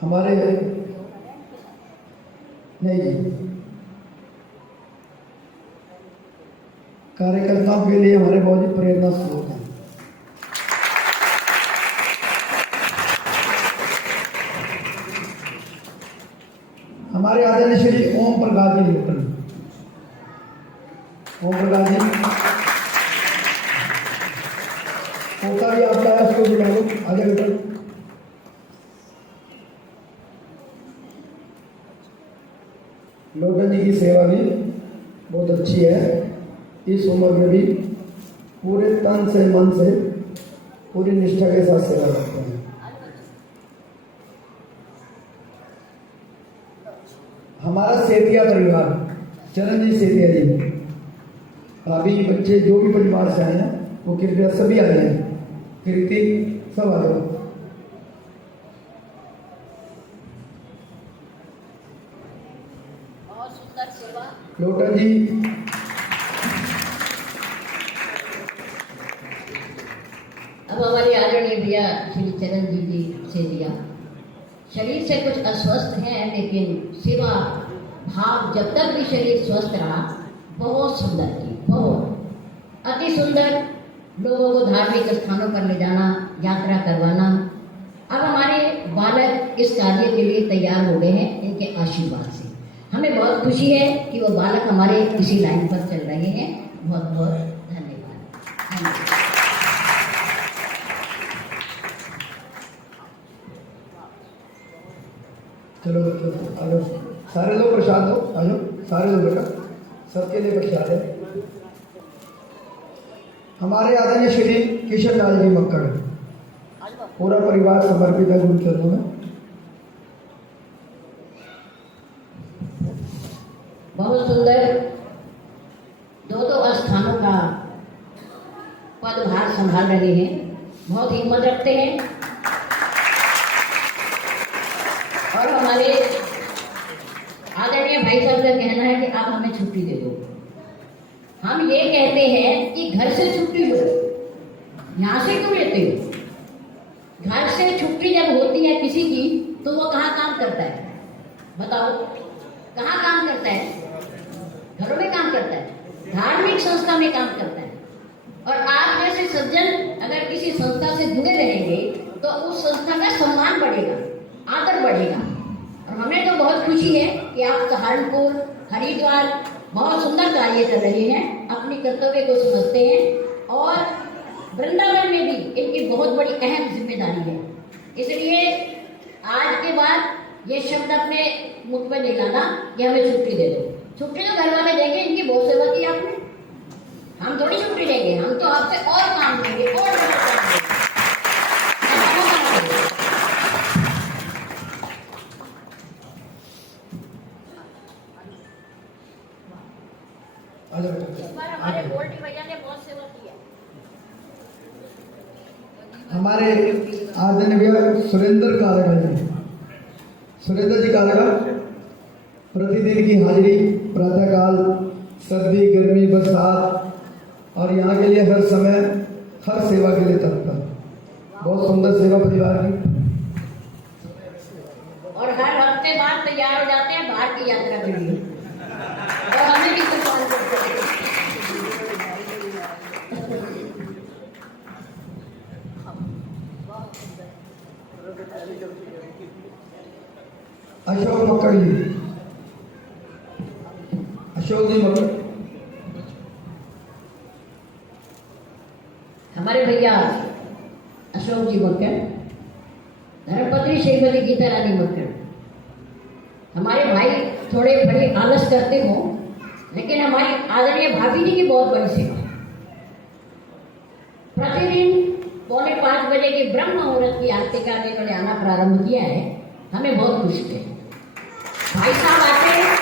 हमारे नहीं कार्यकर्ताओं के लिए हमारे बहुत ही प्रेरणा स्रोत हैं। हमारे आदरणीय श्री ओम प्रकाश जी लोटन, ओम प्रकाश जी पोता भी आपका है, उसको बुला लो, आजा बेटा। लोटन जी की सेवा भी बहुत अच्छी है। इस उम्र में भी पूरे तन से मन से पूरी निष्ठा के साथ सेवा करते हैं। हमारा सेठिया परिवार, चरण जी सेठिया जी, भाभी बच्चे जो भी परिवार से आए हैं वो कृपया सभी आ जाए, कीर्ति सब आ जाओ। बहुत सुंदर सेवा लोटन जी अब हमारे आदरणीय भैया श्री चरण जी से दिया। शरीर से कुछ अस्वस्थ हैं, लेकिन सेवा भाव जब तक भी शरीर स्वस्थ रहा, बहुत सुंदर की, बहुत अति सुंदर। लोगों को धार्मिक स्थानों पर ले जाना, यात्रा करवाना। अब हमारे बालक इस कार्य के लिए तैयार हो गए हैं, इनके आशीर्वाद से हमें बहुत खुशी है कि वो बालक हमारे इसी लाइन पर चल रहे हैं। बहुत बहुत धन्यवाद। चलो आ जाओ, सारे लोग प्रसाद दो, आ जाओ सारे लोग बेटा, सबके लिए प्रसाद है। हमारे आदरणीय श्री किशन लाल जी मक्कड़, पूरा परिवार समर्पित है गुरु चरणों में। बहुत सुंदर दो स्थानों का पदभार संभाल रहे हैं, बहुत हिम्मत रखते हैं। और हमारे आदरणीय भाई साहब का कहना है कि आप हमें छुट्टी दे दो। हम ये कहते हैं कि घर से छुट्टी लो, यहाँ से क्यों लेते हो? घर से छुट्टी जब होती है किसी की तो वो कहाँ काम करता है? बताओ, कहाँ काम करता है? घरों में काम करता है, धार्मिक संस्था में काम करता है। और आप जैसे सज्जन अगर किसी संस्था से जुड़े रहेंगे तो उस संस्था का सम्मान बढ़ेगा, आदर बढ़ेगा। और हमें तो बहुत खुशी है कि आप सहारनपुर, हरिद्वार बहुत सुंदर कार्य कर रहे हैं, अपनी कर्तव्य को समझते हैं और वृंदावन में भी इनकी बहुत बड़ी अहम जिम्मेदारी है। इसलिए आज के बाद ये शब्द अपने मुख में नहीं लाना कि हमें छुट्टी दे दो। छुट्टी तो घर वाले देंगे, इनकी बहुत सेवा की आपने, हम थोड़ी छुट्टी देंगे। हम तो आपसे और काम देंगे और हमारे गोल्डी भैया ने बहुत सेवा की है। हमारे आदरणीय भैया सुरेंद्र कालेगा जी, सुरेंद्र जी कालेगा प्रतिदिन की हाजिरी, प्रातःकाल, सर्दी गर्मी बरसात और यहाँ के लिए हर समय हर सेवा के लिए तत्पर। बहुत सुंदर सेवा परिवार की। और हर हफ्ते बाद तैयार हो जाते हैं बाहर की यात्रा के लिए, और हमें भी कुर्बान करते हैं। अशोक मक्कड़ जी, अशोक जी मक्कड़, हमारे भैया अशोक जी मक्कड़, धर्मपत्नी श्रीमती गीता रानी मक्कड़। हमारे भाई थोड़े बड़े आलस करते हो, लेकिन हमारी आदरणीय भाभी जी की बहुत बड़ी सेवा। प्रतिदिन 4:45 बजे की ब्रह्म मुहूर्त की आरती का इन्होंने आना प्रारंभ किया है, हमें बहुत खुशी है। भाई साहब आते हैं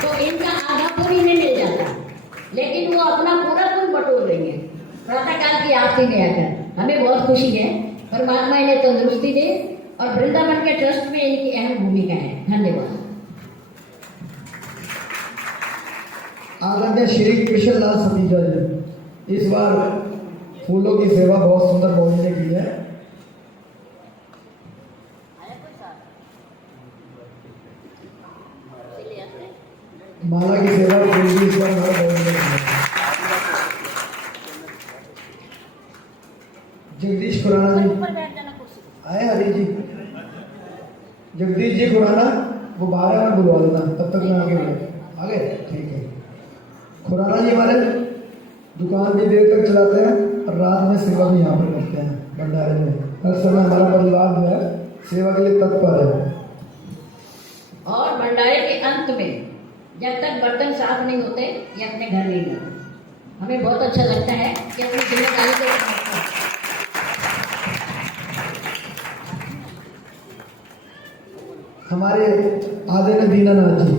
तो इनका आधा पुण्य इन्हें मिल जाता, लेकिन वो अपना पूरा पुण्य बटोर रही है प्रातःकाल की आरती में आकर। हमें बहुत खुशी है, परमात्मा इन्हें तंदुरुस्ती दे और वृंदावन के ट्रस्ट में इनकी अहम भूमिका है। धन्यवाद। आदरणीय श्री कृष्ण लाल सतीजा जी, इस बार फूलों की सेवा बहुत सुंदर मौली ने की है। माला की सेवा पूरी इसका हमारा बहुत बड़ा है। जगदीश खुराना जी आए, हरी जी, जगदीश जी खुराना, वो 12 में बुलवा देना, तब तक मैं आगे ठीक है। खुराना जी हमारे दुकान भी देर तक चलाते हैं और रात में सेवा भी यहाँ पर करते हैं भंडारे में। हर समय हमारा परिवार जो है सेवा के लिए तत्पर है। और भंडारे के अंत में जब तक बर्तन साफ नहीं होते ये अपने घर नहीं जाते। हमें बहुत अच्छा लगता है कि अपनी जिम्मेदारी को समझते हैं। हमारे आदरणीय दीनानाथ जी,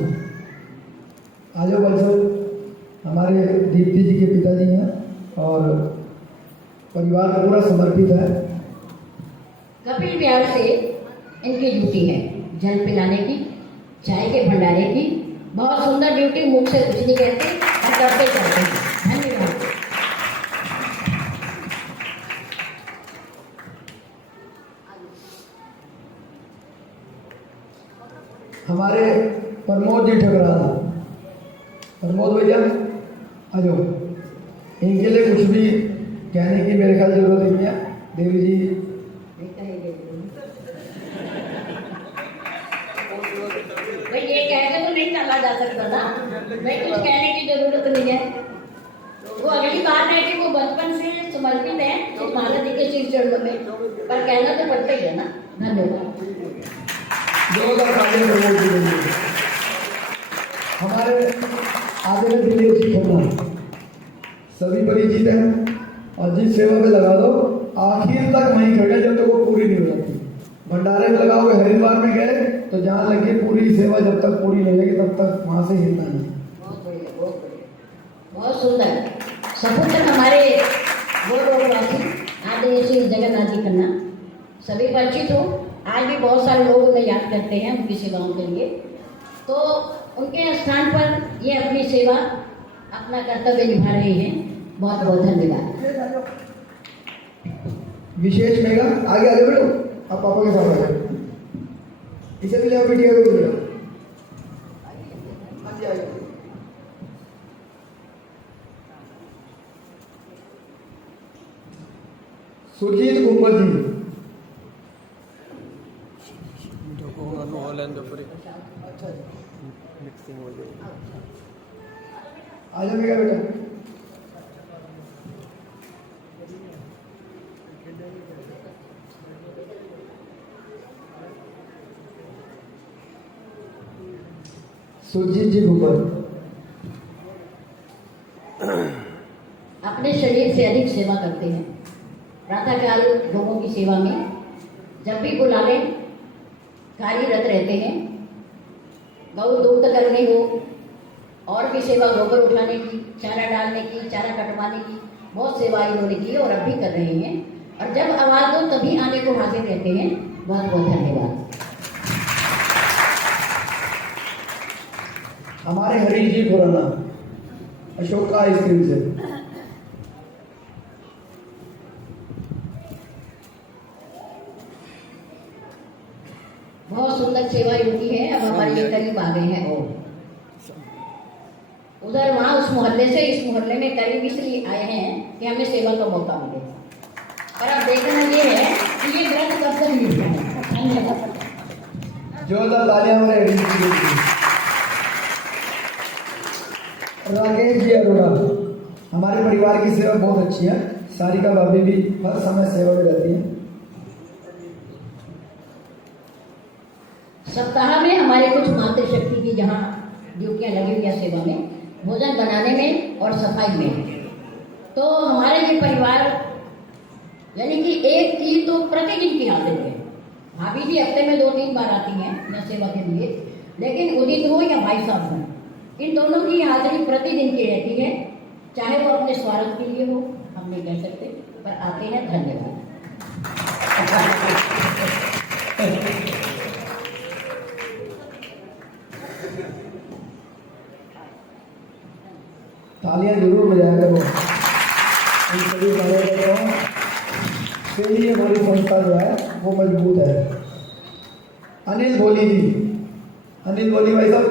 आ जाओ भाई साहब, हमारे दीप्ति जी के पिताजी हैं और परिवार का पूरा समर्पित है। कपिल बिहार से इनकी ड्यूटी है जल पिलाने की, चाय के भंडारे की। बहुत सुंदर ड्यूटी, मुख से कुछ नहीं कहते और करते करते हैं। धन्यवाद। हमारे प्रमोद जी ठकराल, प्रमोद भैया आ जाओ। इनके लिए कुछ भी कहने की मेरे ख्याल जरूरत नहीं है। देवी जी भाई ये कहते तो नहीं टाला जा सकता ना, भाई कुछ कहने की जरूरत नहीं है। वो अगली बात है कि वो बचपन से समर्पित है तो महाराज जी के चीज चरणों में, पर कहना तो पड़ता ही है ना। धन्यवाद। प्रमोद जी हमारे आदरणीय दिनेश जी खन्ना सभी परिचित हैं और जिस सेवा में लगा दो आखिर तक वहीं खड़े जब तक वो पूरी नहीं हो जाती। भंडारे में लगाओगे, हरिद्वार में गए तो जहाँ लगे पूरी सेवा जब तक पूरी नहीं लगेगी तब तक वहाँ से हिलना नहीं। बहुत बढ़िया, बहुत बढ़िया, बहुत सुंदर। सपुत्र हमारे गोलवासी आदरणीय श्री जगन्नाथ जी खन्ना सभी परिचित हो। आज भी बहुत सारे लोग उन्हें याद करते हैं उनकी सेवाओं के लिए। तो उनके स्थान पर ये अपनी सेवा, अपना कर्तव्य निभा रहे हैं। बहुत बहुत धन्यवाद। विशेष मेगा आगे आ जाओ बेटो, आप पापा के साथ आ जाओ। इसे भी ले आओ बेटी, आगे बोलो। सुरजीत कुंवर जी, अच्छा मिक्सिंग हो जाएगी। आ जाओ मेगा बेटा। सुरजीत जी कुंवर अपने शरीर से अधिक सेवा करते हैं। प्रातःकाल लोगों की सेवा में जब भी बुला लें कार्यरत रहते हैं। गौ दुग्ध करने हो और भी सेवा, गोबर उठाने की, चारा डालने की, चारा कटवाने की, बहुत सेवा इन्होंने की और अब भी कर रहे हैं। और जब आवाज दो तभी आने को हाजिर रहते हैं। बहुत बहुत धन्यवाद। हमारे हरीश जी खुराना अशोका आइसक्रीम से, बहुत सुंदर सेवा इनकी है। अब हमारे ये करीब आ गए हैं और उधर वहाँ उस मोहल्ले से इस मोहल्ले में करीब इसलिए आए हैं कि हमें सेवा का मौका मिले। और अब देखना ये है कि ये व्रत कब तक मिलता है। जोरदार तालियां हमारे हरीश जी के लिए। राकेश जी अरोड़ा, हमारे परिवार की सेवा बहुत अच्छी है। सारिका भाभी भी हर समय सेवा में रहती है। सप्ताह में हमारे कुछ मातृशक्ति की जहाँ ड्यूटियाँ लगी हुई है सेवा में, भोजन बनाने में और सफाई में। तो हमारे ये परिवार यानी कि एक चीज तो प्रतिदिन की हाजिर है। भाभी जी हफ्ते में 2-3 बार आती हैं न सेवा के लिए, लेकिन उदित हो या भाई साहब हो, इन दोनों की हाजिरी प्रतिदिन की रहती है। चाहे वो अपने स्वार्थ के लिए हो, हम नहीं कह सकते, पर आते हैं। धन्यवाद। तालियां जरूर बजाया करो इन सभी कार्यकर्ताओं से ही हमारी संस्था जो है वो मजबूत है। अनिल भोली जी, अनिल भोली भाई साहब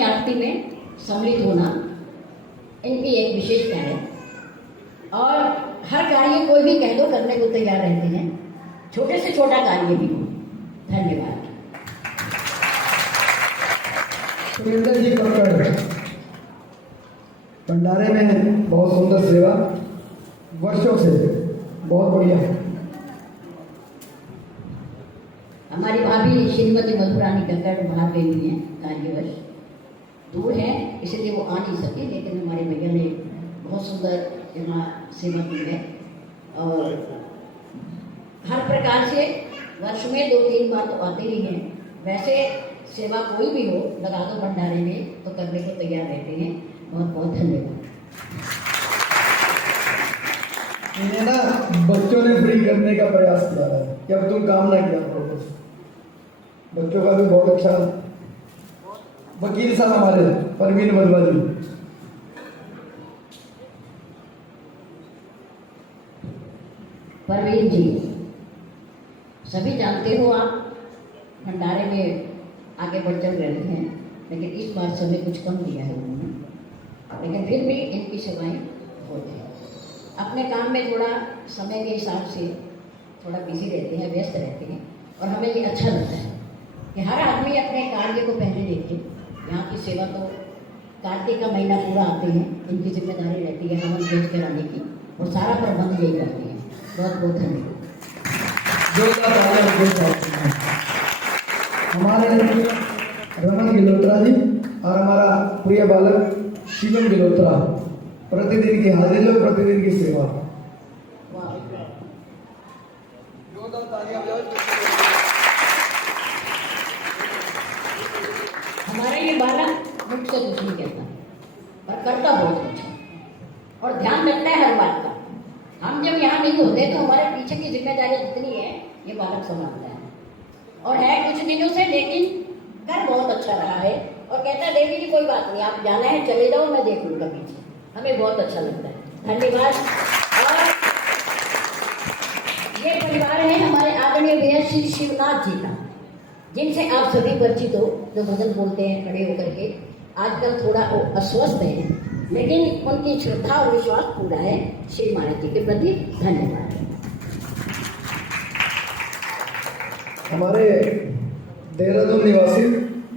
की आरती में सम्मिलित होना इनकी एक विशेषता है और हर कार्य कोई भी कह दो करने को तैयार रहते हैं, छोटे से छोटा कार्य भी हो। धन्यवाद। सुरेंद्र जी कक्कड़, भंडारे में बहुत सुंदर सेवा, वर्षों से बहुत बढ़िया। हमारी भाभी श्रीमती मधुरानी कक्कड़ बाहर गई हुई हैं, कार्यवश दूर है, इसलिए वो आ नहीं सके, लेकिन हमारे भैया ने बहुत सुंदर यहाँ सेवा की है और हर प्रकार से वर्ष में 2-3 बार तो आते ही हैं। वैसे सेवा कोई भी हो लगा दो भंडारे में तो करने को तैयार रहते हैं। बहुत बहुत धन्यवाद। इन्हें ना बच्चों ने फ्री करने का प्रयास किया है कि अब तुम काम ना किया करो। बच्चों का भी बहुत अच्छा वकील साहब हमारे परवीन बलवा जी, परवीन जी, सभी जानते हो आप भंडारे में आगे बढ़ चल रहे हैं, लेकिन इस बार समय कुछ कम दिया है उन्होंने, लेकिन फिर भी इनकी सेवाएं होती हैं। अपने काम में थोड़ा समय के हिसाब से थोड़ा बिजी रहते हैं, व्यस्त रहते हैं और हमें ये अच्छा लगता है कि हर आदमी अपने कार्य को पहले देखे। यहाँ की सेवा तो कार्तिक का महीना पूरा आते हैं, इनकी जिम्मेदारी रहती है हवन भेज कराने की और सारा प्रबंध यही करते हैं। बहुत बहुत धन्यवाद। हमारे रमन गिलोत्रा जी और हमारा प्रिय बालक शिवम गिलोत्रा, प्रतिदिन की हाजिरी और प्रतिदिन की सेवा। हमारा ये बालक मुझसे कुछ नहीं कहता पर करता बहुत अच्छा और ध्यान रखता है हर बात का। हम जब यहाँ नहीं होते तो हमारे पीछे की जिम्मेदारी जितनी है ये बालक संभालता है और है कुछ दिनों से, लेकिन कर बहुत अच्छा रहा है और कहता है देवी जी कोई बात नहीं, आप जाना है चले जाओ, मैं देख लूँगा पीछे। हमें बहुत अच्छा लगता है। धन्यवाद। और ये परिवार है हमारे आदरणीय भैया श्री शिवनाथ जी का, जिनसे आप सभी परिचित हो, जो भजन बोलते हैं खड़े होकर के। आजकल थोड़ा वो अस्वस्थ है, लेकिन उनकी श्रद्धा और विश्वास पूरा है श्री महाराज जी के प्रति। धन्यवाद। हमारे देहरादून निवासी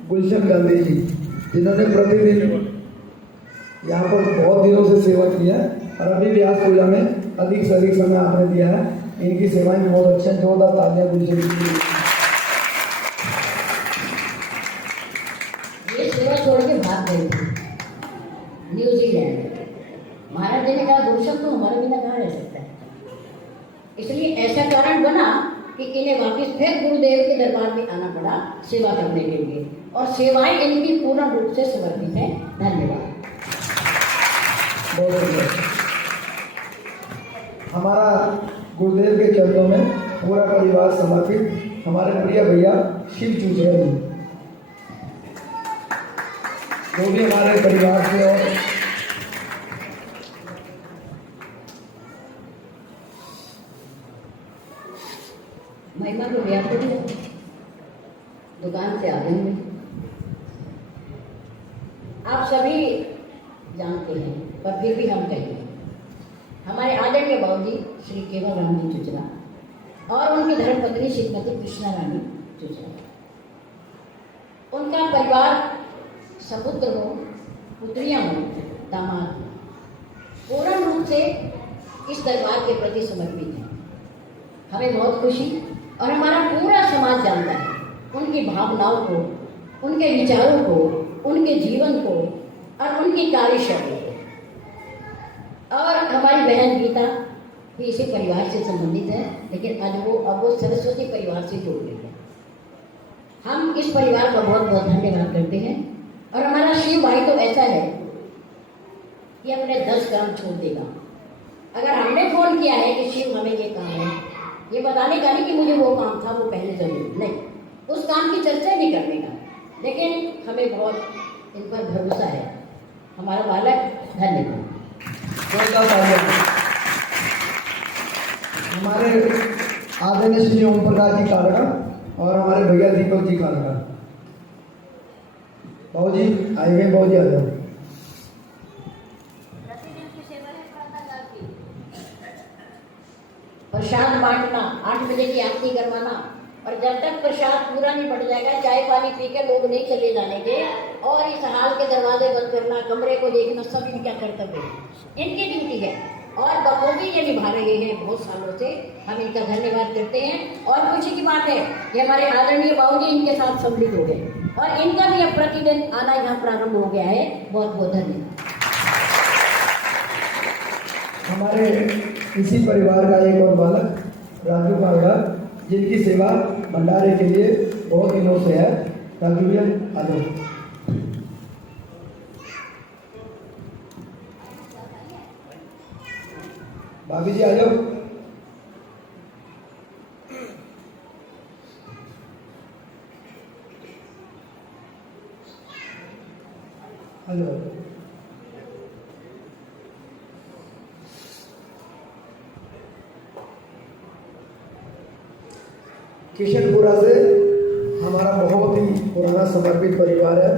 गुलशन गांधी जी, जिन्होंने प्रतिदिन यहाँ पर बहुत दिनों से सेवा की है और अभी व्यास पूजा में अधिक से अधिक समय आपने दिया है। इनकी सेवाएं भी बहुत अच्छी हैं। जोरदार तालियां गुलशन जी की। ये सेवा छोड़ के भाग गई थी न्यूजीलैंड। महाराज जी ने कहा गुरशब तो हमारे बिना कहाँ रह सकता है, इसलिए ऐसा कारण बना कि इन्हें वापस फिर गुरुदेव के दरबार में आना पड़ा सेवा करने के लिए और सेवाएं इनकी पूर्ण रूप से समर्पित हैं। धन्यवाद। बहुत बढ़िया। हमारा गुरुदेव के चरणों में पूरा परिवार समर्पित हमारे प्रिय भैया शिव चूचरा जी, जो भी हमारे परिवार के और महिमा को व्यापक दुकान से आ गए हैं। आप सभी जानते हैं पर फिर भी हम कहेंगे, हमारे आदरणीय बाबूजी श्री केवल राम जी चुचरा और उनकी धर्मपत्नी श्रीमती कृष्णा रानी चुचरा, उनका परिवार सपुत्र हो, पुत्रियां हो, दामाद हो, पूर्ण रूप से इस दरबार के प्रति समर्पित है। हमें बहुत खुशी और हमारा पूरा समाज जानता है उनकी भावनाओं को, उनके विचारों को, उनके जीवन को और उनकी कार्यशैली को। और हमारी बहन गीता भी इसी परिवार से संबंधित है, लेकिन आज वो सरस्वती परिवार से जुड़ गई है। हम इस परिवार का बहुत बहुत धन्यवाद करते हैं। और हमारा शिव भाई तो ऐसा है कि अपने 10 काम छोड़ देगा। अगर हमने फोन किया है कि शिव हमें ये काम है, ये बताने का नहीं कि मुझे वो काम था, वो पहले जरूर नहीं, उस काम की चर्चा भी करने का, लेकिन हमें बहुत इन पर भरोसा है। हमारा बालक धन्यवाद। हमारे आदरणीय श्री ओम प्रकाश जी कारगा और हमारे भैया दीपक जी कारगा, बाबू जी आएंगे, बाबू जी आ जाओ। प्रतिदिन की सेवा है प्रातःकाल की। प्रसाद बांटना, 8 बजे की आरती करवाना, और जब तक प्रसाद पूरा नहीं बढ़ जाएगा चाय पानी पी के लोग नहीं चले जाने के, और इस हाल के दरवाजे बंद करना, कमरे को देखना, सब इनका कर्तव्य है, इनकी ड्यूटी है और बखूबी ये निभा रहे हैं बहुत सालों से। हम इनका धन्यवाद करते हैं। और खुशी की बात है कि हमारे आदरणीय बाबूजी इनके साथ सम्मिलित हो गए और इनका भी अब प्रतिदिन आना यहाँ प्रारंभ हो गया है। बहुत बहुत धन्यवाद। हमारे इसी परिवार का एक और बालक राजू पावड़ा, जिनकी सेवा भंडारे के लिए बहुत दिनों से है। राजू भैया आ जाओ। भाभी जी आ जाओ। हेलो, किशनपुरा से हमारा बहुत ही पुराना समर्पित परिवार है।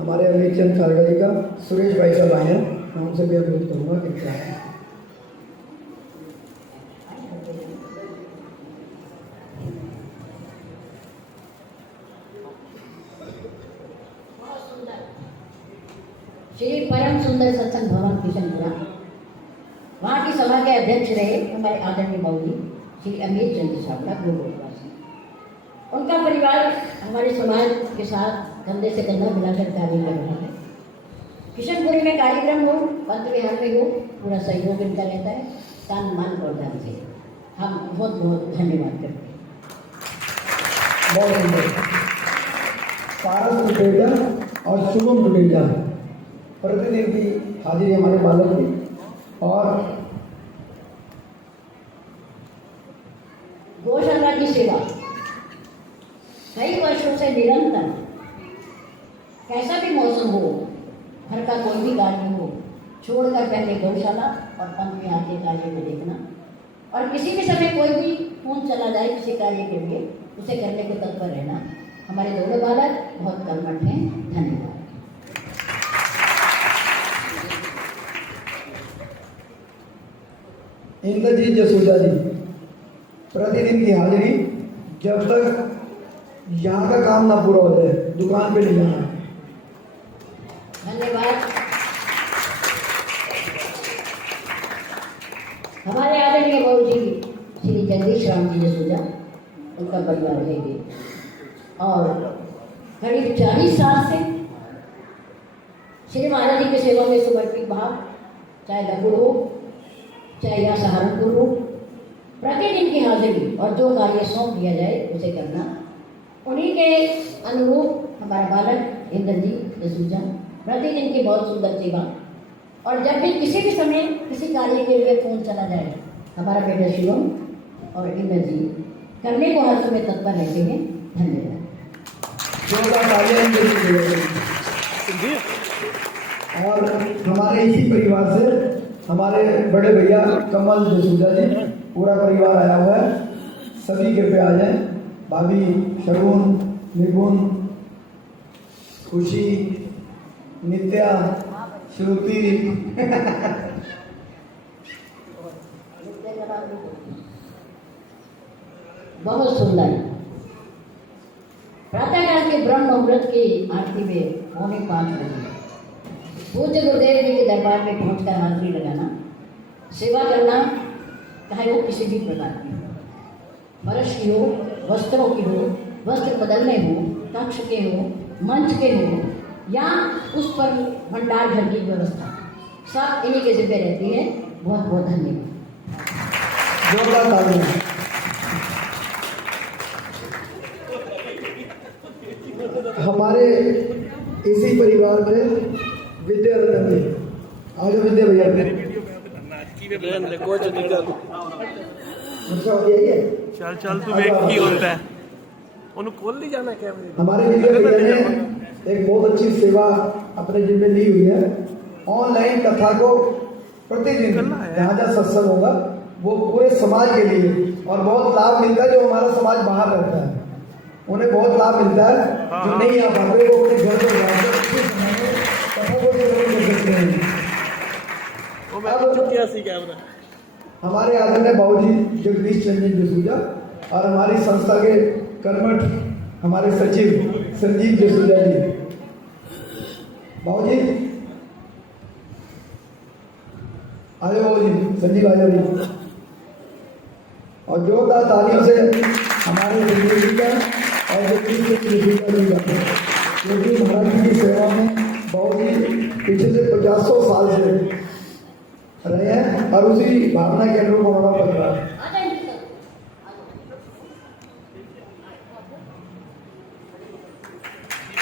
हमारे अमित चंद खारगा जी का सुरेश भाई साहब आए हैं, मैं उनसे भी अनुरोध करूँगा कि क्या है। श्री परम सुंदर सत्संग भवन किशनपुरा, वहाँ की सभा के अध्यक्ष रहे हमारे आदरणीय बाबूजी श्री अमित चंद्र सावड़ा गोपालवासी। उनका परिवार हमारे समाज के साथ कंधे से कंधा मिलाकर कार्य कर रहा है। किशनपुरी में कार्यक्रम हो, पंत विहार में हो, पूरा सहयोग इनका रहता है, तन मन और धन से। हम बहुत बहुत धन्यवाद करते हैं। बहुत सुंदर। पारस टुटेजा और शुभम टुटेजा प्रतिदिन की हाजिरी हमारे बालक की, और गौशाला की सेवा कई वर्षों से निरंतर, कैसा भी मौसम हो, घर का कोई भी कार्य हो, छोड़कर पहले गौशाला और पंत विहार के कार्य को देखना, और किसी भी समय कोई भी फोन चला जाए किसी कार्य के लिए उसे करने को तत्पर रहना। हमारे दोनों बालक बहुत कर्मठ हैं। धन्यवाद। इंद्रजीत जसूजा जी प्रतिदिन की हाजिरी, जब तक यहाँ का काम ना पूरा हो जाए दुकान पे नहीं जाना। धन्यवाद। हमारे आदरणीय बाबू जी श्री जगदीश राम जी जसूजा, उनका परिवार है ये, और करीब 40 साल से श्री महाराज जी की सेवा में समर्पित भाव, चाहे लघु हो चाहे या सहारनपुर हो, प्रतिदिन की हाजिरी और जो कार्य सौंप दिया जाए उसे करना। उन्हीं के अनुरूप हमारा बालक इंद्रजीत जसूजा प्रतिदिन की बहुत सुंदर सेवा, और जब भी किसी भी समय किसी कार्य के लिए फोन चला जाए, हमारा बेटा शिवम और इंद्रजीत करने को हर समय तत्पर रहते हैं। धन्यवाद। और हमारे इसी परिवार से हमारे बड़े भैया कमल जसूजा जी, पूरा परिवार आया हुआ है, सभी कृपया आ जाए। भाभी शगुन, निपुण, खुशी, नित्या, श्रुति बहुत सुंदर। प्रातःकाल के ब्रह्म मुहूर्त की आरती में 4:45 बजे पूज्य गुरुदेव जी के दरबार में पहुंचकर हाजिरी लगाना, सेवा करना, चाहे वो किसी भी प्रकार की हो, फर्श की हो, वस्त्रों की हो, वस्त्र बदलने हो, कक्ष के हो, मंच के हो, या उस पर भंडार घर की व्यवस्था, सब इन्हीं के जिम्मे रहती है। बहुत बहुत धन्यवाद। जोरदार तालियां। हमारे इसी परिवार के विद्या रतन जी, आज विद्या भैया चल चल तू वेख की होता है उन्हें खोल नहीं जाना क्या। हमारे विद्या भैया ने एक बहुत अच्छी सेवा अपने जिम्मे ली हुई है। ऑनलाइन कथा को प्रतिदिन जहाँ जहाँ सत्संग होगा वो पूरे समाज के लिए, और बहुत लाभ मिलता है जो हमारा समाज बाहर रहता है, उन्हें बहुत लाभ मिलता है। जो नहीं आ पाते वो अपने घर पर जाकर अच्छे समय में कथा को श्रवण कर सकते हैं। वो मैं तो चुटिया सी कैमरा। हमारे आदरणीय बाबूजी जगदीश चंद्र जसूजा और हमारी संस्था के कर्मठ हमारे सचिव संजीव जसूजा जी। बाबूजी आयो, बाबूजी संजीव आ जाओ। और जोरदार तालियों से हमारे संजीव जी का और जगदीश जसूजा जी का, क्योंकि महाराज जी की सेवा में बाबूजी पिछले 50 साल से रहे हैं और उसी भावना के अनुरूप होना पड़ रहा है।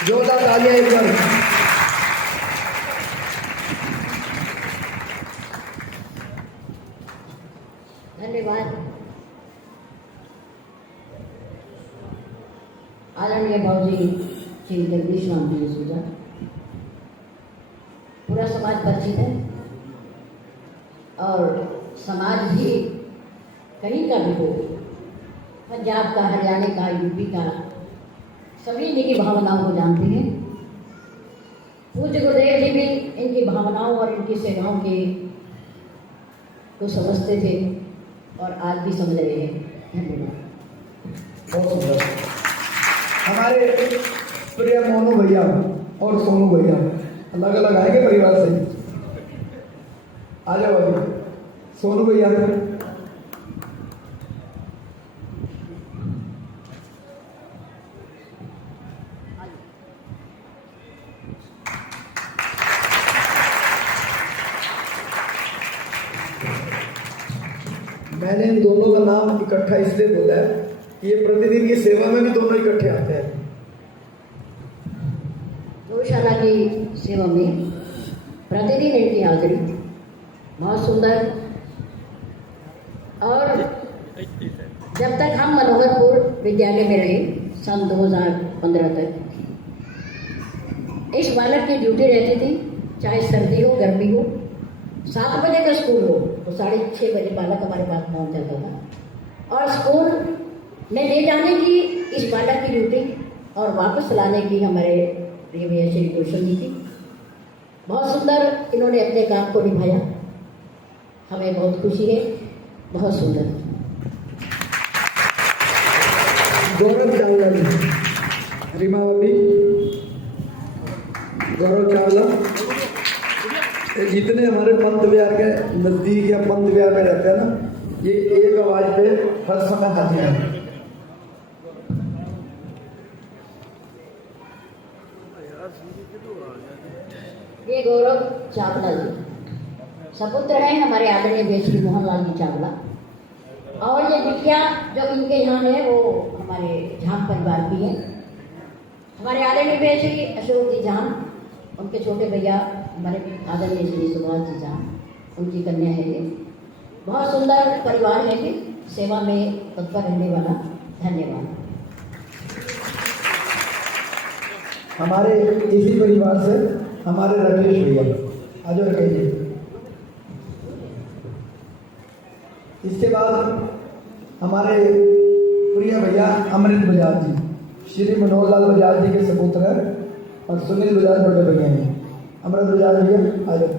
जोरदार तालियां एक बार। धन्यवाद आदरणीय बाबूजी श्री जगदीश राम जी जसूजा। पूरा समाज परिचित है और समाज भी कहीं का भी हो, पंजाब का, हरियाणा का, यूपी का, सभी इनकी भावनाओं को जानते हैं। पूज्य गुरुदेव जी भी इनकी भावनाओं और इनकी सेवाओं के को समझते थे और आज भी समझ रहे हैं। धन्यवाद। बहुत सुंदर। हमारे प्रिय मोनू भैया और सोनू भैया अलग अलग आएंगे परिवार से। आ जाओ अभी सोनू भैया। मैंने इन दोनों का नाम इकट्ठा इसलिए बोला है कि ये प्रतिदिन की सेवा में भी दोनों इकट्ठे आते हैं। गौशाला की सेवा में प्रतिदिन इनकी हाजिरी बहुत सुंदर। और जब तक हम मनोहरपुर विद्यालय में रहे सन 2015 तक, इस बालक की ड्यूटी रहती थी, चाहे सर्दी हो गर्मी हो, 7 बजे का स्कूल हो तो 6:30 बजे बालक हमारे पास पहुंच जाता था। और स्कूल में ले जाने की इस बालक की ड्यूटी और वापस लाने की हमारे प्रिय भैया श्री गुलशन जी की। बहुत सुंदर इन्होंने अपने काम को निभाया, हमें बहुत खुशी है। बहुत सुंदर। गौरव चावला जी, रीमा भाभी, गौरव चावला, ये जितने हमारे पंत विहार के नजदीक या पंत विहार में रहते हैं ना, ये एक आवाज पे हर समय हाजिर है। ये गौरव चावला जी सपुत्र हैं हमारे आदरणीय भैया श्री मोहनलाल जी चावला। और ये बिटिया जो इनके यहाँ है वो हमारे झाम परिवार की है। हमारे आदरणीय भैया श्री अशोक जी झाम, उनके छोटे भैया हमारे आदरणीय श्री सुभाष जी झाम, उनकी कन्या है ये। बहुत सुंदर परिवार है ये, सेवा में तत्पर रहने वाला। धन्यवाद। हमारे इसी परिवार से हमारे राजेश भैया आज और कहिए। इसके बाद हमारे प्रिय भैया अमृत बजाज जी, श्री मनोहर लाल बजाज जी के सपुत्र हैं और सुनील बजाज बड़े भैया हैं। अमृत बजाज भैया आ जाओ।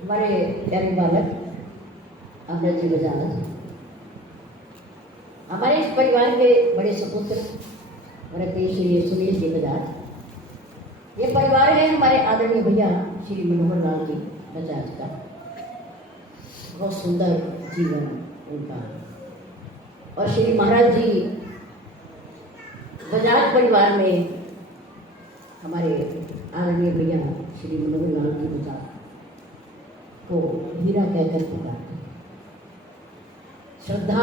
हमारे प्यारे बालक अमृत जी बजाज, हमारे इस परिवार के बड़े सपुत्र हमारे प्रिय श्री सुनील जी बजाज। ये परिवार है हमारे आदरणीय भैया श्री मनोहर लाल जी बजाज का। बहुत सुंदर जीवन उनका। और श्री महाराज जी बजाज परिवार में हमारे आदरणीय भैया श्री मनोहर लाल जी बजाज को हीरा कहकर पुकारते। श्रद्धा,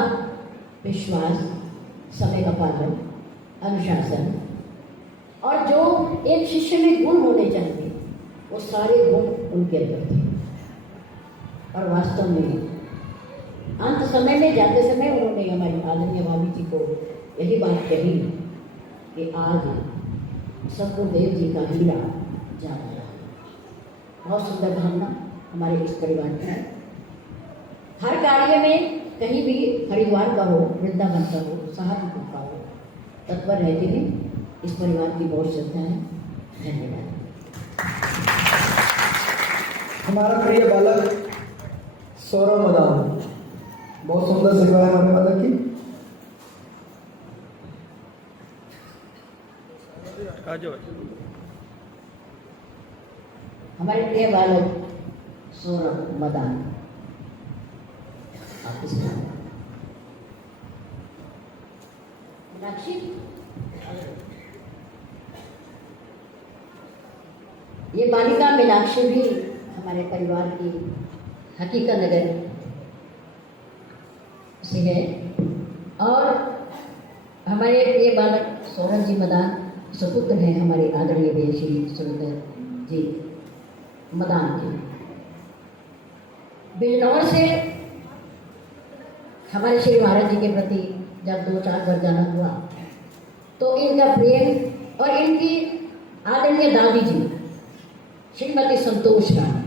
विश्वास, समय का पालन, अनुशासन और जो एक शिष्य में गुण होने चाहिए वो सारे गुण उनके अंदर थे। और वास्तव में अंत समय में जाते समय उन्होंने हमारी आदरणीय भाभी जी को यही बात कही कि आज सतगुरुदेव जी का हीरा जा रहा है। बहुत सुंदर भावना हमारे इस परिवार की है। हर कार्य में कहीं भी हरिद्वार का हो, वृंदावन का हो, सहारनपुर का हो, तत्पर रहते हैं। इस परिवार की बहुत श्रद्धा है। धन्यवाद। हमारा प्रिय बालक सौरभ मदान, बहुत सुंदर सेवा है हमारे बालक की। आ जाओ। हमारे प्रिय बालक सौरभ मदान, आप इस मीनाक्षी, ये बालिका मीनाक्षी भी हमारे परिवार की हकीकत नगर से है। और हमारे प्रिय बालक सौरभ जी मदान सुपुत्र हैं हमारे आदरणीय भैया श्री सुरेंद्र जी मदान के। बिजनौर से हमारे श्री महाराज जी के प्रति जब 2-4 बार जाना हुआ तो इनका प्रेम और इनकी आदरणीय दादी जी श्रीमती संतोष रानी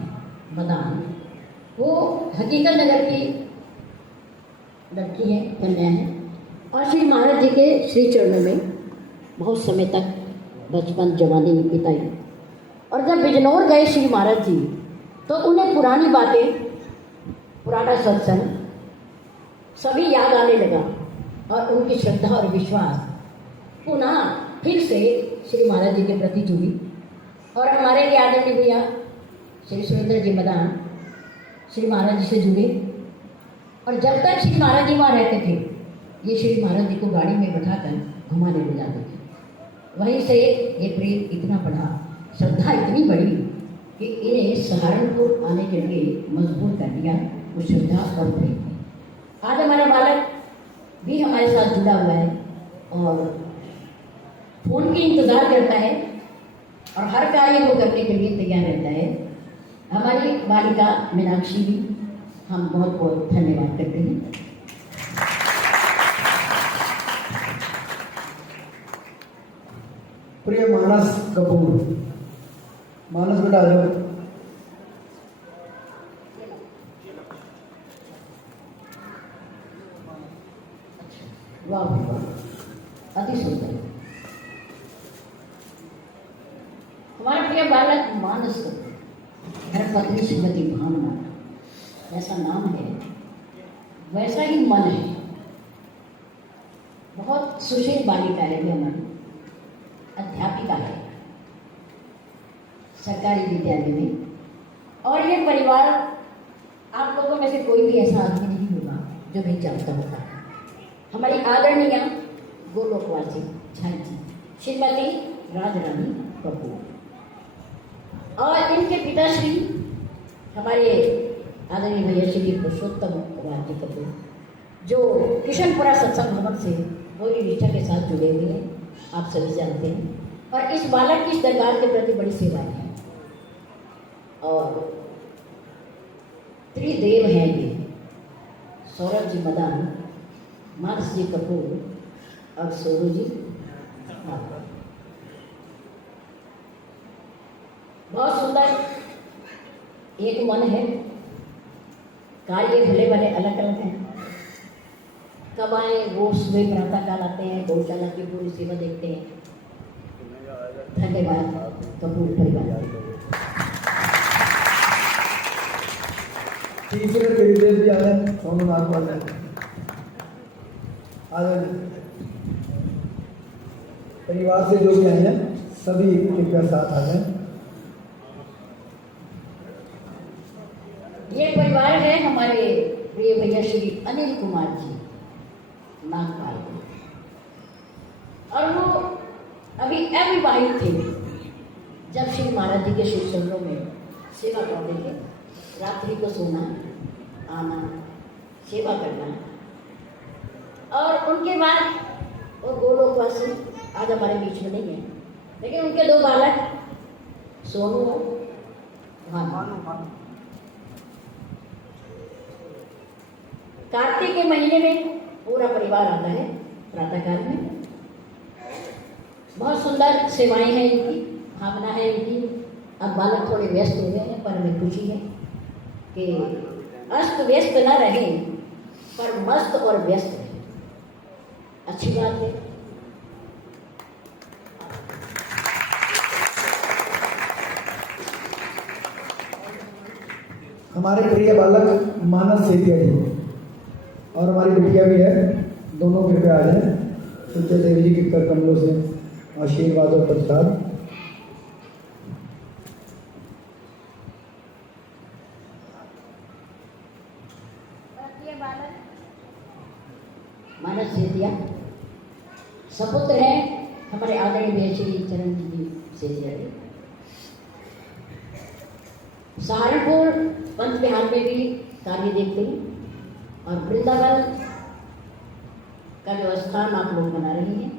मदान, वो हकीकत नगर की लड़की है, कन्या है, और श्री महाराज जी के श्री चरणों में बहुत समय तक बचपन जवानी बिताई। और जब बिजनौर गए श्री महाराज जी तो उन्हें पुरानी बातें, पुराना सत्संग सभी याद आने लगा और उनकी श्रद्धा और विश्वास पुनः फिर से श्री महाराज जी के प्रति जुड़ी। और हमारे लिए आदरणीय भैया श्री सुरेंद्र जी मदान श्री महाराज जी से जुड़े। और जब तक श्री महाराज जी वहाँ रहते थे, ये श्री महाराज जी को गाड़ी में बैठाकर घुमाने ले जाते थे। वहीं से ये प्रेम इतना बढ़ा, श्रद्धा इतनी बढ़ी कि इन्हें सहारनपुर आने के लिए मजबूर कर दिया, वो श्रद्धा और प्रेम। आज हमारा बालक भी हमारे साथ जुड़ा हुआ है और फोन की इंतज़ार करता है और हर कार्य को करने के लिए तैयार रहता है। हमारी बालिका मीनाक्षी भी हम बहुत बहुत धन्यवाद करते हैं। प्रिय मानस कपूर, मानस बेटा आ जाओ। वाह वाह, अति सुंदर। हमारे प्रिय बालक मानस कपूर, धर्मपत्नी श्रीमती भावना, ऐसा नाम है वैसा ही मन है। बहुत सुशील बालिका है भी हमारी, अध्यापिका है सरकारी विद्यालय में। और ये परिवार, आप लोगों में से कोई भी ऐसा आदमी नहीं होगा जो नहीं जानता होगा। हमारी आदरणीय गोलोकवासी झांसी श्रीमती राजरानी कपूर और इनके पिताश्री हमारे आदरणीय भैया श्री पुरुषोत्तम राजी कपूर, जो किशनपुरा सत्संग भवन से गौरी निष्ठा के साथ जुड़े हुए हैं, आप सभी जानते हैं। और इस बालक की इस दरबार के प्रति बड़ी सेवाएं हैं और त्रिदेव हैं ये, सौरभ जी मदान, मानस जी कपूर और सोनू जी। बहुत सुंदर एक मन है। कार्य भले भले अलग अलग हैं। कब आए वो सुबह प्रातः काल आते हैं, गौशाला की पूरी सेवा देखते हैं। धन्यवाद कपूर परिवार। तीसरे त्रिदेव भी आ गए, सोमनाथ वाले आ जाए। परिवार से जो भी आए हैं सभी एक साथ आ जाए। ये परिवार है हमारे प्रिय भैया श्री अनिल कुमार जी नागपाल, और वो अभी अविवाहित थे जब श्री महाराज जी के शिव चरणों में सेवा करते थे। रात्रि को सोना, आना, सेवा करना। और उनके बाद वो गोलोकवासी आज हमारे बीच में नहीं है, लेकिन उनके 2 बालक सोनू और भानु। कार्तिक के महीने में पूरा परिवार आता है प्रातःकाल में। बहुत सुंदर सेवाएं हैं इनकी, भावना है इनकी। अब बालक थोड़े व्यस्त हो गए हैं, पर हमें खुशी है कि अस्त व्यस्त न रहे पर मस्त और व्यस्त रहे। अच्छी बात है। हमारे प्रिय बालक मानस सेठिया जी और हमारी बिटिया भी है, दोनों कृपया आ जाए। सत्य देवी जी के कर कमलों से आशीर्वाद और प्रसाद। मानस सेठिया सपुत्र हैं हमारे आदरणीय श्री चरणजीत जी सेठिया जी। सहारनपुर पंच विहार में भी कार्य देखते हैं और वृंदावन का जो स्थान आप लोग बना रहे हैं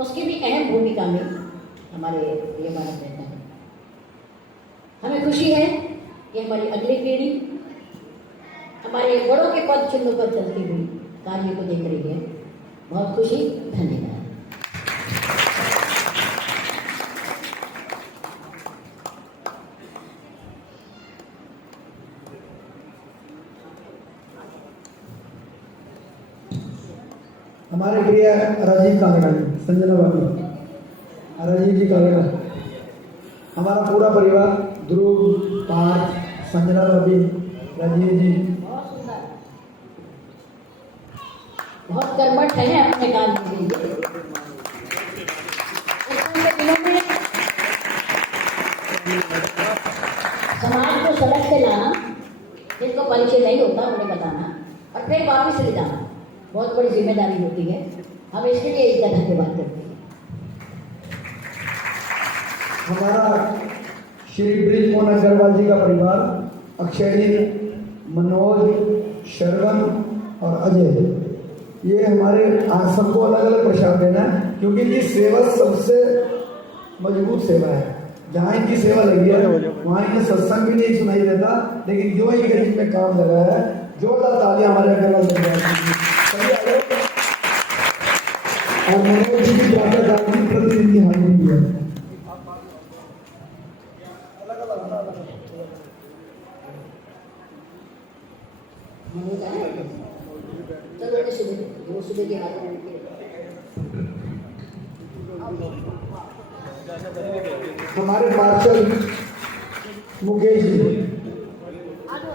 उसकी भी अहम भूमिका में हमारे ये बालक रहता है। हमें खुशी है कि हमारी अगली पीढ़ी हमारे बड़ों के पद चिन्हों पर चलती हुई कार्य को देख रही है। बहुत खुशी। धन्यवाद। हमारे प्रिय राजीव कालेगा जी, संजना बाबू, राजीव जी कालेगा, हमारा पूरा परिवार, ध्रुव, पार्थ, संजना बाबी, राजीव जी, बहुत सुंदर, बहुत कर्मठ है अपने काम के लिए। उनके दिनों में समाज को सड़क से लाना, जिनको परिचय नहीं होता उन्हें बताना और फिर वापस ले जाना बहुत बड़ी जिम्मेदारी होती है। हम इसके लिए इनका धन्यवाद करते हैं। हमारा श्री ब्रिज मोहन अग्रवाल जी का परिवार, अक्षय जी, मनोज, श्रवण और अजय, ये हमारे आज सबको अलग अलग प्रसाद देना है क्योंकि इनकी सेवा सबसे मजबूत सेवा है। जहाँ इनकी सेवा लगी है वहाँ इन्हें सत्संग भी नहीं सुनाई देता, लेकिन जो ही गरीब में काम लगा है, जोरदार तालियां हमारे अग्रवाल परिवार के लिए। और मनोज जी की प्रातः काल की प्रतिनिधि हाजिरी भी है। सुबह के हाथ में हमारे पार्षद मुकेश जी,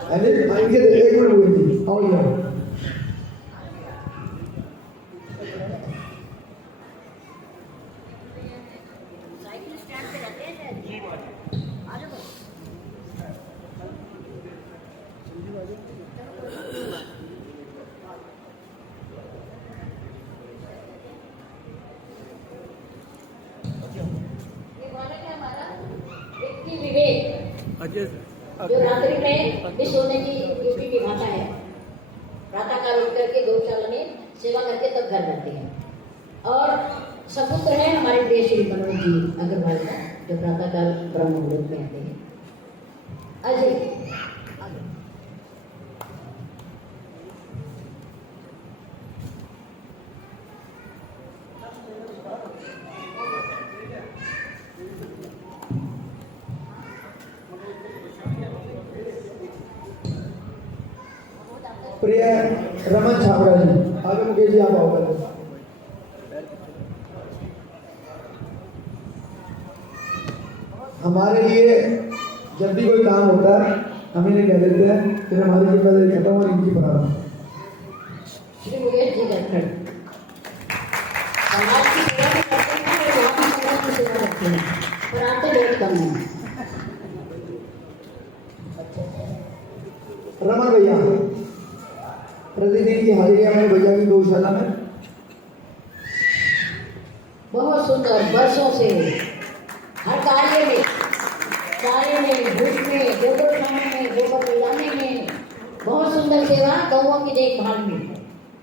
अरे इनके एक मिनट हुए थी, आओ यार। जो रात्रि में इस सोने की ड्यूटी निभाता है, प्रातः काल उठ करके गौशाला में सेवा करके तब घर जाते हैं। और सपुत्र है हमारे प्रिय श्री मनोज जी अग्रवाल का, जो प्रातः काल ब्रह्म मुहूर्त में आते हैं। अजय प्रिय रमन छाबड़ा जी, आगे मुकेश जी आप आओ पहले। हमारे लिए जब भी कोई काम होता है हम इन्हें कह देते हैं, फिर हमारी जिम्मेदारी खत्म और इनकी बराबर। श्री मुकेश जी गठड़ समाज की सेवा भी करते हैं और वहाँ भी समाज की सेवा करते हैं, पर आते बहुत कम हैं। रमन भैया प्रतिदिन की हाजिरी हमारे भैया की गौशाला में। बहुत सुंदर, वर्षों से हर कार्य में धूप में, गोबर खाने में, गोबर पिलाने में, बहुत सुंदर सेवा, गौओं की देखभाल में,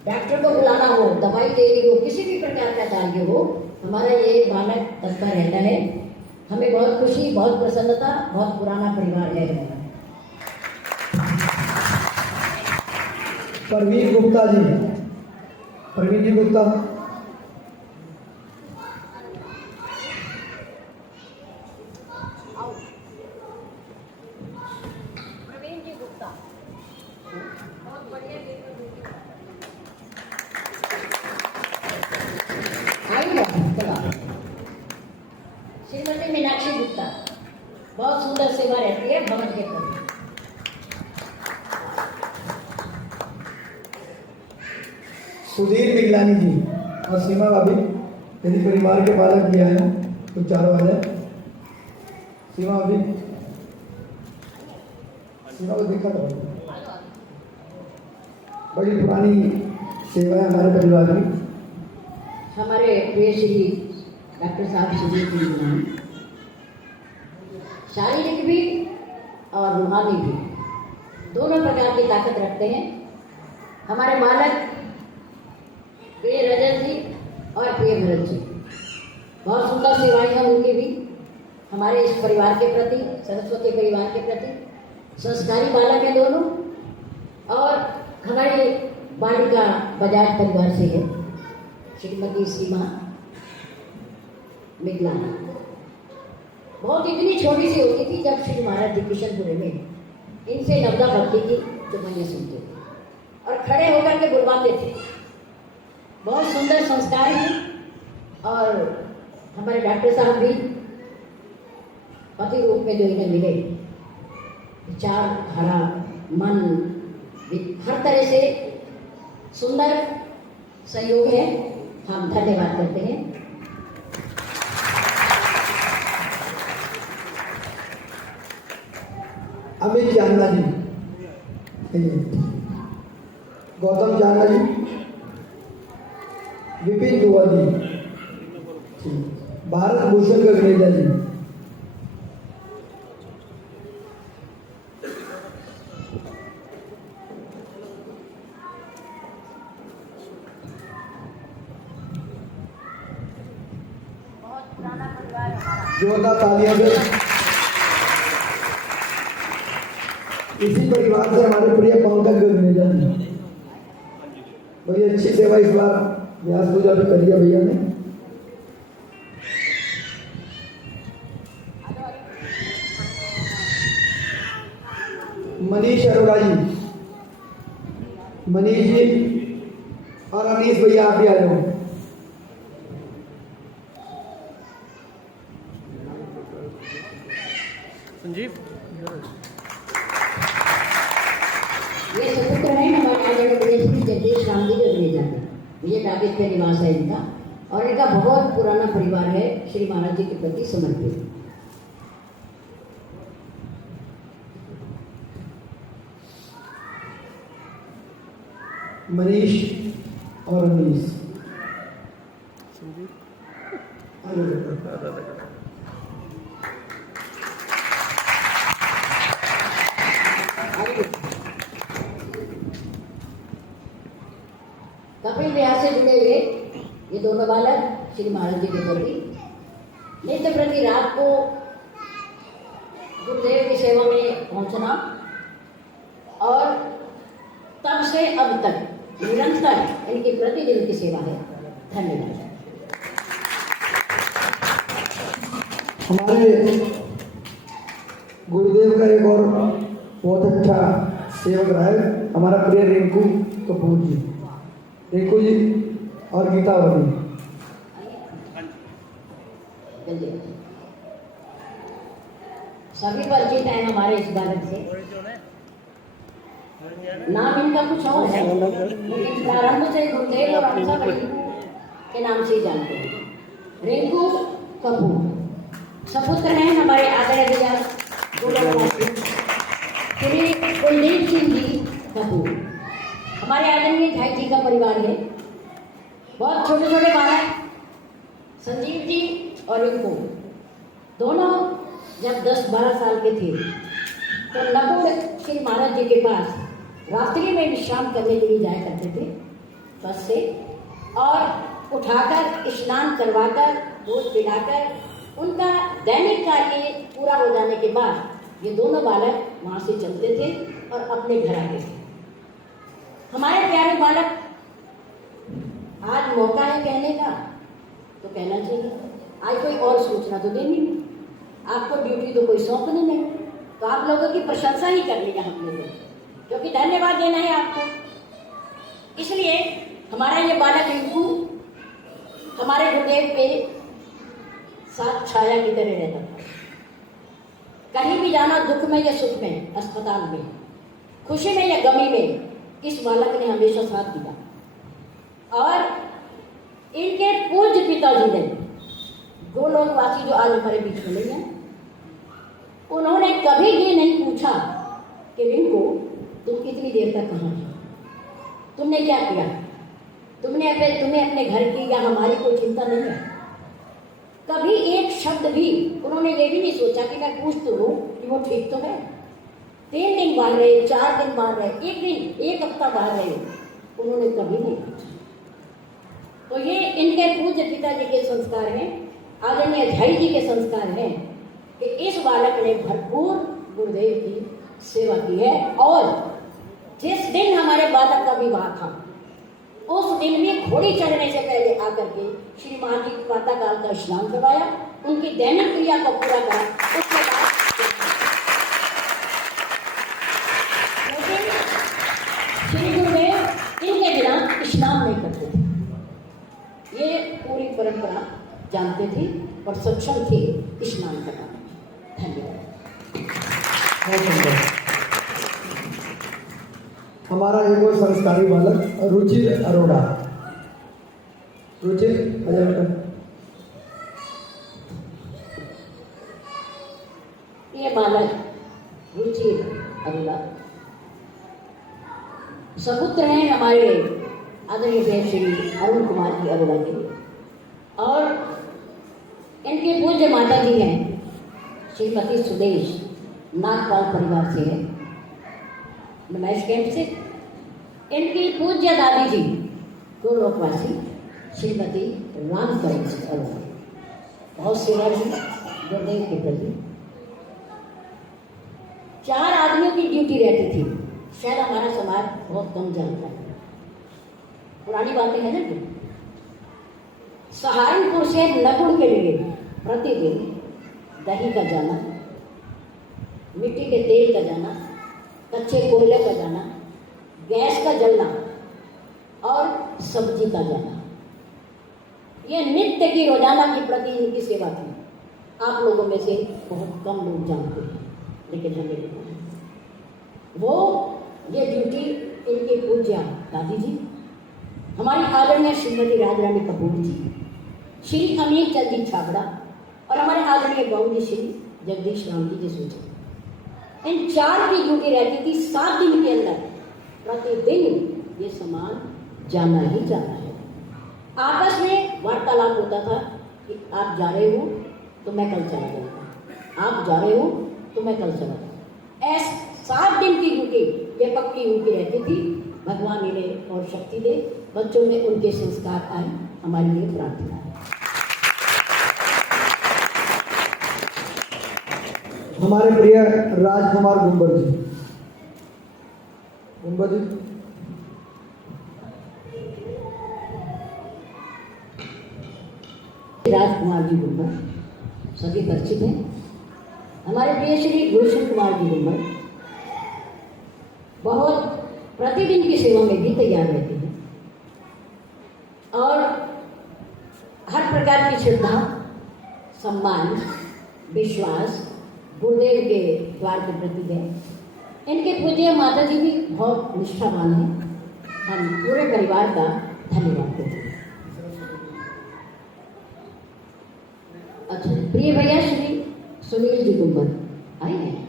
डॉक्टर को बुलाना हो, दवाई देनी हो, किसी भी प्रकार का कार्य हो, हमारा ये बालक तत्पर रहता है। हमें बहुत खुशी, बहुत प्रसन्नता, बहुत पुराना परिवार है हमारा। परवीन गुप्ता जी, परवीन जी गुप्ता, बहुत सुंदर सेवा रहती है भवन के प्रति। सुधीर मिगलानी जी और सीमा भाभी यदि परिवार के बालक भी आए तो चार वाले सीमा भाभी, सीमा को देखा था, बड़ी पुरानी सेवा है हमारे परिवार की। हमारे प्रिय श्री डॉक्टर साहब सुधीर मिगलानी शारीरिक भी और रूहानी भी दोनों प्रकार की ताकत रखते हैं। हमारे बालक प्रिय रजत जी और प्रिय भरत जी, बहुत सुंदर सेवाएं हैं उनकी भी हमारे इस परिवार के प्रति, सरस्वती परिवार के प्रति। संस्कारी बालक हैं दोनों और हमारी बालिका बजाज परिवार से है श्रीमती सीमा मिगलानी। बहुत इतनी छोटी सी होती थी जब श्री महाराज जी किशनपुरे में इनसे नवदा भक्ति की चुपनियाँ सुनते थे और खड़े होकर के बुलवाते थे। बहुत सुंदर संस्कार हैं और हमारे डॉक्टर साहब भी पति रूप में जो इन्हें मिले, विचार हरा मन हर तरह से सुंदर सहयोग है। हम धन्यवाद करते हैं। अमित जानना जी, गौतम जानना जी, विपिन दुआ जी, भारत भूषण गगनेजा जी, जोरदार तालियां दे। इसी परिवार से हमारे प्रिय पंकज गगनेजा जी, बड़ी अच्छी सेवा इस बार व्यास पूजा भी करी है भैया ने। मनीष अरोड़ा जी, मनीष जी और अनीश भैया आप भी आए हो। संजीव ये सुपुत्र है हमारे आदरणीय श्री जगदीश राम जी गगनेजा का, ये टाकिस पे निवास है इनका और इनका बहुत पुराना परिवार है श्री महाराज जी के प्रति समर्पित। मनीष और अनीश संजीव कपिल विहार से जुड़े हुए ये दोनों बालक श्री महाराज जी के प्रति नित्य प्रति रात को गुरुदेव की सेवा में पहुंचना और तब से अब तक निरंतर इनकी प्रतिदिन की सेवा है। धन्यवाद। हमारे गुरुदेव का एक और बहुत अच्छा सेवक रहा है हमारा प्रिय रिंकू कपूर जी, रिंकू जी और गीतावती। सभी परिचित हैं हमारे इस बालक से। नाम इनका कुछ और है लेकिन प्रारंभ से गुरुदेव और हम सब रिंकू के नाम से ही जानते हैं। रिंकू कपूर सपुत्र हैं हमारे आदरणीय श्री कुलदीप सिंह जी कपूर। हमारे आदरणीय भाई जी का परिवार है। बहुत छोटे छोटे बालक संजीव जी और रिंकू दोनों जब 10-12 साल के थे तो नकुल श्री महाराज जी के पास रात्रि में विश्राम करने के लिए जाया करते थे बस से, और उठाकर स्नान करवाकर दूध पिलाकर उनका दैनिक कार्य पूरा हो जाने के बाद ये दोनों बालक वहाँ से चलते थे और अपने घर आते थे। हमारे प्यारे बालक, आज मौका है कहने का तो कहना चाहिए। आज कोई और सूचना तो देनी नहीं, आपको ड्यूटी तो कोई सौंपनी नहीं, तो आप लोगों की प्रशंसा ही करनी है हम लोगों को, क्योंकि धन्यवाद देना है आपको। इसलिए हमारा ये बालक रिंकू हमारे गुरुदेव के साथ छाया की तरह रहता था। कहीं भी जाना, दुख में या सुख में, अस्पताल में, खुशी में या गमी में, इस बालक ने हमेशा साथ दिया। और इनके पूज्य पिताजी ने, गोलोकवासी जो आज हमारे बीच में नहीं है, उन्होंने कभी ये नहीं पूछा कि रिंकू तुम इतनी देर तक कहाँ थी, तुमने क्या किया, तुम्हें अपने घर की या हमारी कोई चिंता नहीं है। कभी एक शब्द भी उन्होंने ये भी नहीं सोचा कि मैं पूछ तो लूं कि वो ठीक तो है। 3 दिन बाहर रहे, 4 दिन बाहर रहे, 1 दिन, 1 हफ्ता बाहर रहे, उन्होंने कभी नहीं पूछा। तो ये इनके पूज्य पिताजी के संस्कार हैं, आदरणीय झाई जी के संस्कार हैं कि इस बालक ने भरपूर गुरुदेव की सेवा की है। और जिस दिन हमारे बालक का विवाह था, उस दिन भी घोड़ी चढ़ने से पहले आकर के श्री मां जी प्रातःकाल का स्नान करवाया, उनकी दैनिक क्रिया को पूरा करा। उसके बाद श्री गुरुदेव इनके बिना स्नान नहीं करते थे। ये पूरी परंपरा जानते थे और सक्षम थे स्नान कराने में। धन्यवाद। हमारा एक और संस्कारी बालक रुचिर अरोड़ा। रुचिर ये बालक रुचिर अरोड़ा सपुत्र हैं हमारे आदरणीय श्री अरुण कुमार जी अरोड़ा के, और इनके पूज्य माता जी हैं श्रीमती सुदेश, नागपाल परिवार से है, नमैश कैंप से। इनकी पूज्य दादी जी गोलोकवासी श्रीमती रामकरण जी अरोड़ा, बहुत सेवा जी गुरुदेव के प्रति। 4 आदमियों की ड्यूटी रहती थी, शायद हमारा समाज बहुत कम जानता है, पुरानी बातें हैं ना। सहारनपुर से नकुड़ के लिए प्रतिदिन दही का जाना, मिट्टी के तेल का जाना, कच्चे कोयले का जाना, गैस का जलना और सब्जी का जाना, ये नित्य की रोजाना की प्रतिदिन की सेवा थी। आप लोगों में से बहुत कम लोग जानते हैं, लेकिन हमें नहीं मालूम। वो ये ड्यूटी इनके पूज्य दादी जी, हमारी आदरणीय श्रीमती राजरानी कपूर जी, श्री अमीर चंद जी छाबड़ा और हमारे आदरणीय गौरी जी श्री जगदीश राम जी सूचना, इन 4 की ड्यूटी रहती थी। 7 दिन के अंदर प्रतिदिन ये सामान जाना ही जाना है। आपस में वार्तालाप होता था कि आप जा रहे हो तो मैं कल चला जाऊंगा, आप जा रहे हो तो मैं कल चला जाऊंगा। ऐसे 7 दिन की ड्यूटी ये पक्की उनकी रहती थी। भगवान इन्हें और शक्ति दे, बच्चों में उनके संस्कार आए, हमारे लिए प्रार्थना है। हमारे प्रिय राजकुमार गुंबर जी। गुंबर जी, राजकुमार जी गुंबर सभी परिचित हैं। हमारे प्रिय श्री गुलशन कुमार जी गुंबर बहुत प्रतिदिन की सेवा में भी तैयार रहते हैं और हर प्रकार की श्रद्धा, सम्मान, विश्वास गुरुदेव के द्वार के प्रति है। इनके पूज्य माता जी भी बहुत निष्ठावान हैं। हम पूरे परिवार का धन्यवाद करते हैं। अच्छा, प्रिय भैया श्री सुनील जी गुंबर आए हैं।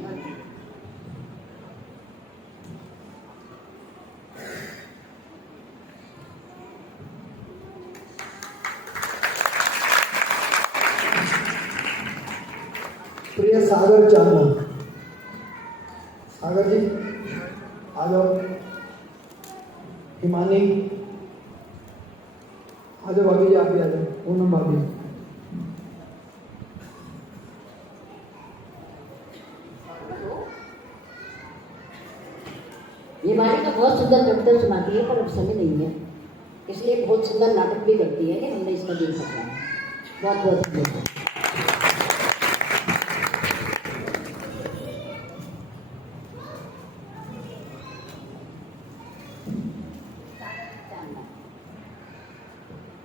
प्रिय सागर चांदना। सागर जी आ जाओ। हिमानी आ जाओ, भाभी जी आप भी आ जाओ। पूनम भाभी, ये बालिका बहुत सुंदर कविता सुनाती है, पर अब समय नहीं है, इसलिए बहुत सुंदर नाटक भी करती है कि हमने इसका दिल सकता है। बहुत बहुत धन्यवाद।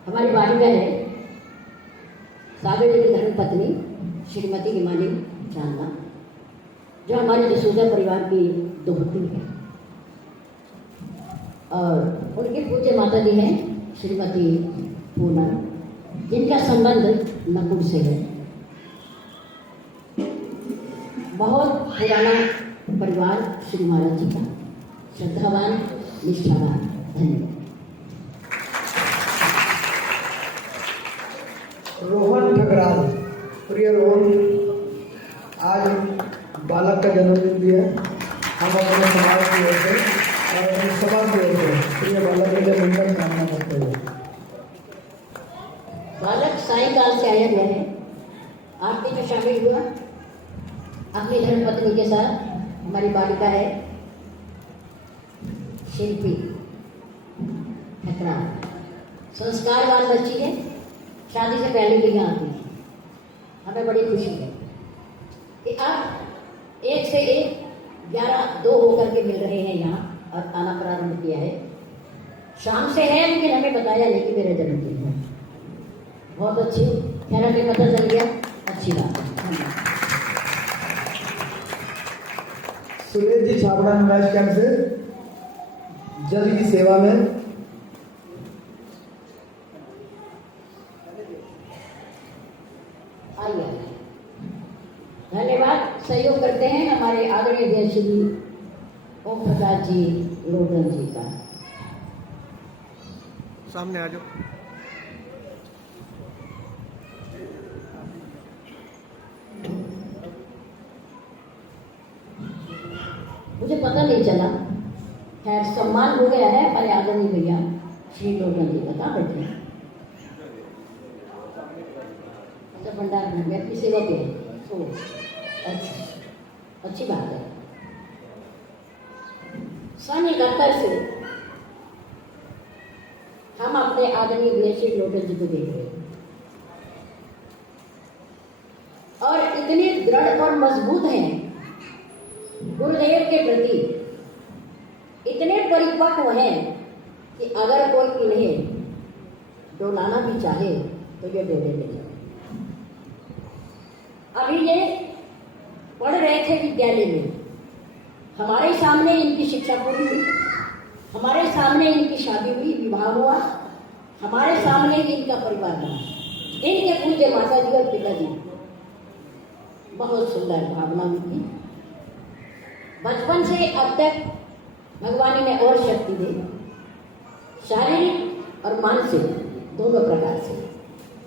हमारी बालिका है सागर जी की धर्मपत्नी श्रीमती हिमानी चांदना। जो हमारे जसोदा परिवार की दोहती है, और उनके पूज्य माता जी हैं श्रीमती पूनम, जिनका संबंध नकुल से है। बहुत पुराना परिवार श्री महाराज जी का, श्रद्धावान, निष्ठावान। धन्यवाद। रोहन ठकराल, प्रिय रोहन, आज बालक का जन्मदिन भी है। हम अपने समाज की ओर से और अपने समाज की ओर से प्रिय बालक के लिए मंगल कामना करते हैं। बालक सायंकाल से आया गया है, आरती में शामिल हुआ अपनी धर्मपत्नी के साथ। हमारी बालिका है शिल्पी ठकराल, संस्कारवान बच्ची है, शादी से पहले भी यहाँ आती है। हमें बड़ी खुशी है कि अब एक से एक 11-2 होकर के मिल रहे हैं यहाँ और आना प्रारंभ किया है। शाम से है लेकिन हमें बताया नहीं कि मेरा जन्मदिन है। बहुत अच्छी, खैर हमें पता चल गया, अच्छी बात है। सुरेश जी छाबड़ा मैच कैंप से जल की सेवा में आइए। धन्यवाद। सहयोग करते हैं हमारे आदरणीय अध्यक्ष जी ओम प्रकाश जी लोटन जी का। सामने आ जाओ। मुझे पता नहीं चला, खैर सम्मान हो गया है हमारे आदरणीय भैया श्री लोटन जी का। कहाँ बैठे हैं? अच्छा, भंडार में आपकी सेवा पे है। ओ, अच्छा, अच्छी बात है। सन 71 से हम अपने आदरणीय भैया श्री लोटन जी को देख रहे हैं और इतने दृढ़ और मजबूत हैं गुरुदेव के प्रति, इतने परिपक्व हैं कि अगर कोई इन्हें डोलाना भी चाहे तो ये डोले ले जाए। अभी ये पढ़ रहे थे विद्यालय में, हमारे सामने इनकी शिक्षा पूरी हुई, हमारे सामने इनकी शादी हुई, विवाह हुआ, हमारे सामने ही इनका परिवार बना। इनके पूज्य माता जी और पिताजी, बहुत सुंदर भावना उनकी। बचपन से अब तक भगवान ने और शक्ति दे, शारीरिक और मानसिक दोनों प्रकार से।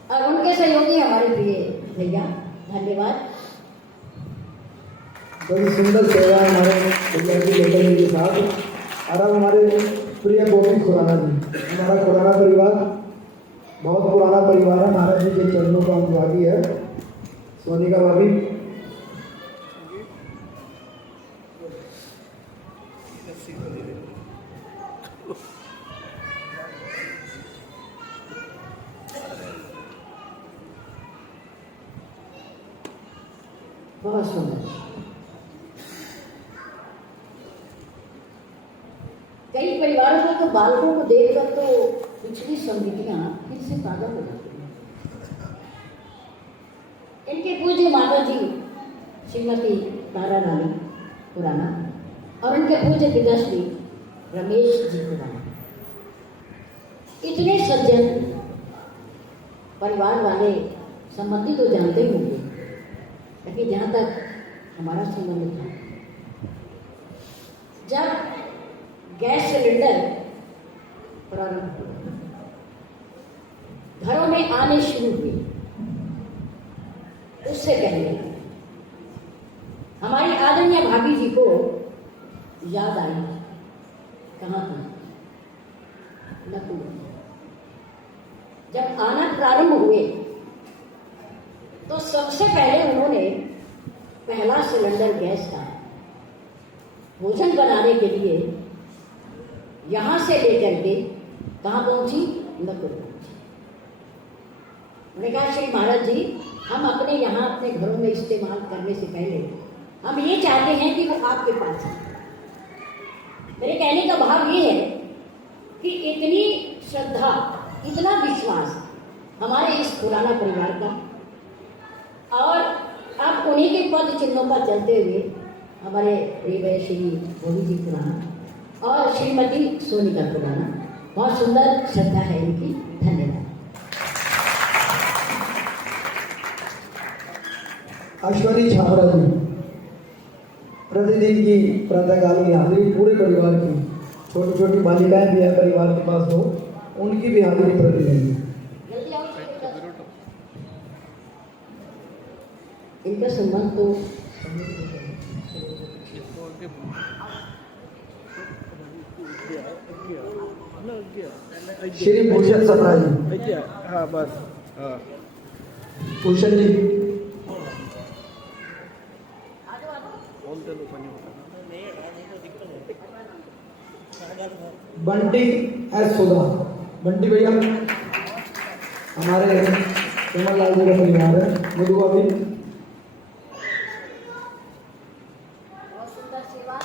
और उनके सहयोगी हमारे प्रिय भैया, धन्यवाद। बड़ी सुंदर सेवा है हमारे भैया जी लोटन जी के साथ। और अब हमारे प्रिय गोपी खुराना जी, हमारा खुराना परिवार बहुत पुराना परिवार है। महाराज जी के चरणों का अनुरागी है। सोनिका भाभी, बहुत सुंदर। कई परिवारों में तो बालकों को देखकर तो पिछली स्मृतियां फिर से ताजा हो जाती हैं। इनके पूज्य माता जी श्रीमती तारा रानी खुराना और उनके पूज्य पिताश्री रमेश जी खुराना, इतने सज्जन परिवार वाले संबंधी तो जानते ही होंगे, लेकिन जहाँ तक हमारा संबंध था, जब गैस सिलेंडर प्रारंभ हुआ, घरों में आने शुरू हुए, उससे पहले हमारी आदरणीय भाभी जी को याद आई, कहाँ थी नकुल। जब आना प्रारंभ हुए तो सबसे पहले उन्होंने पहला सिलेंडर गैस का भोजन बनाने के लिए यहां से लेकर के कहाँ पहुंची? नकुल पहुंची। उन्होंने कहा, श्री महाराज जी, हम अपने यहाँ अपने घरों में इस्तेमाल करने से पहले हम ये चाहते हैं कि वो आपके पास है। मेरे कहने का भाव ये है कि इतनी श्रद्धा, इतना विश्वास हमारे इस पुराना परिवार का, और अब उन्हीं के पद चिन्हों पर चलते हुए हमारे प्रिय श्री गोविंद जी खुराना और श्रीमती सोनिका खुराना, बहुत सुंदर श्रद्धा है इनकी। धन्यवाद। अश्वनी छाबड़ा जी, प्रतिदिन की प्रातःकाल की हाजिरी पूरे परिवार की, छोटी छोटी बालिकाएं भी है परिवार के पास, हो उनकी भी हाजिरी प्रतिदिन। जल्दी आओ। इनका सम्मान तो श्री भूषण सप्रा जी, हाँ बस हाँ भूषण जी, बंटी एस सुधा, बंटी भैया हमारे कमल लाल जी का परिवार है। मधुआ भी, बहुत सुंदर सेवा।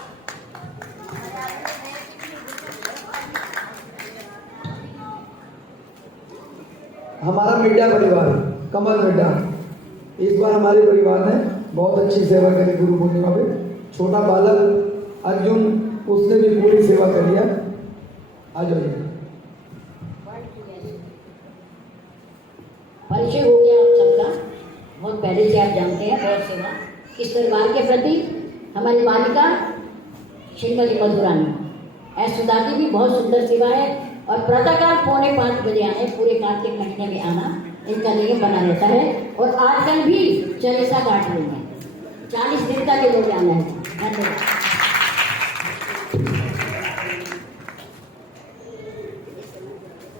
हमारा मीडिया परिवार कमल मीडिया, इस बार हमारे परिवार ने बहुत अच्छी सेवा करी गुरु पूर्णिमा पे। छोटा बालक अर्जुन, उसने भी पूरी सेवा करी है। आ जाइए। परिचय हो गया आप सबका, बहुत पहले से आप जानते हैं। बहुत सेवा इस परिवार के प्रति हमारी बालिका श्रीमती मधुरानी एस सुधा की भी बहुत सुंदर सेवा है। और प्रातःकाल 4:45 बजे आए, पूरे कार्तिक महीने में आना इनका नियम बना रहता है। और आजकल भी चालीसा काट रही है, 40 दिन का ये लोग आना है। धन्यवाद।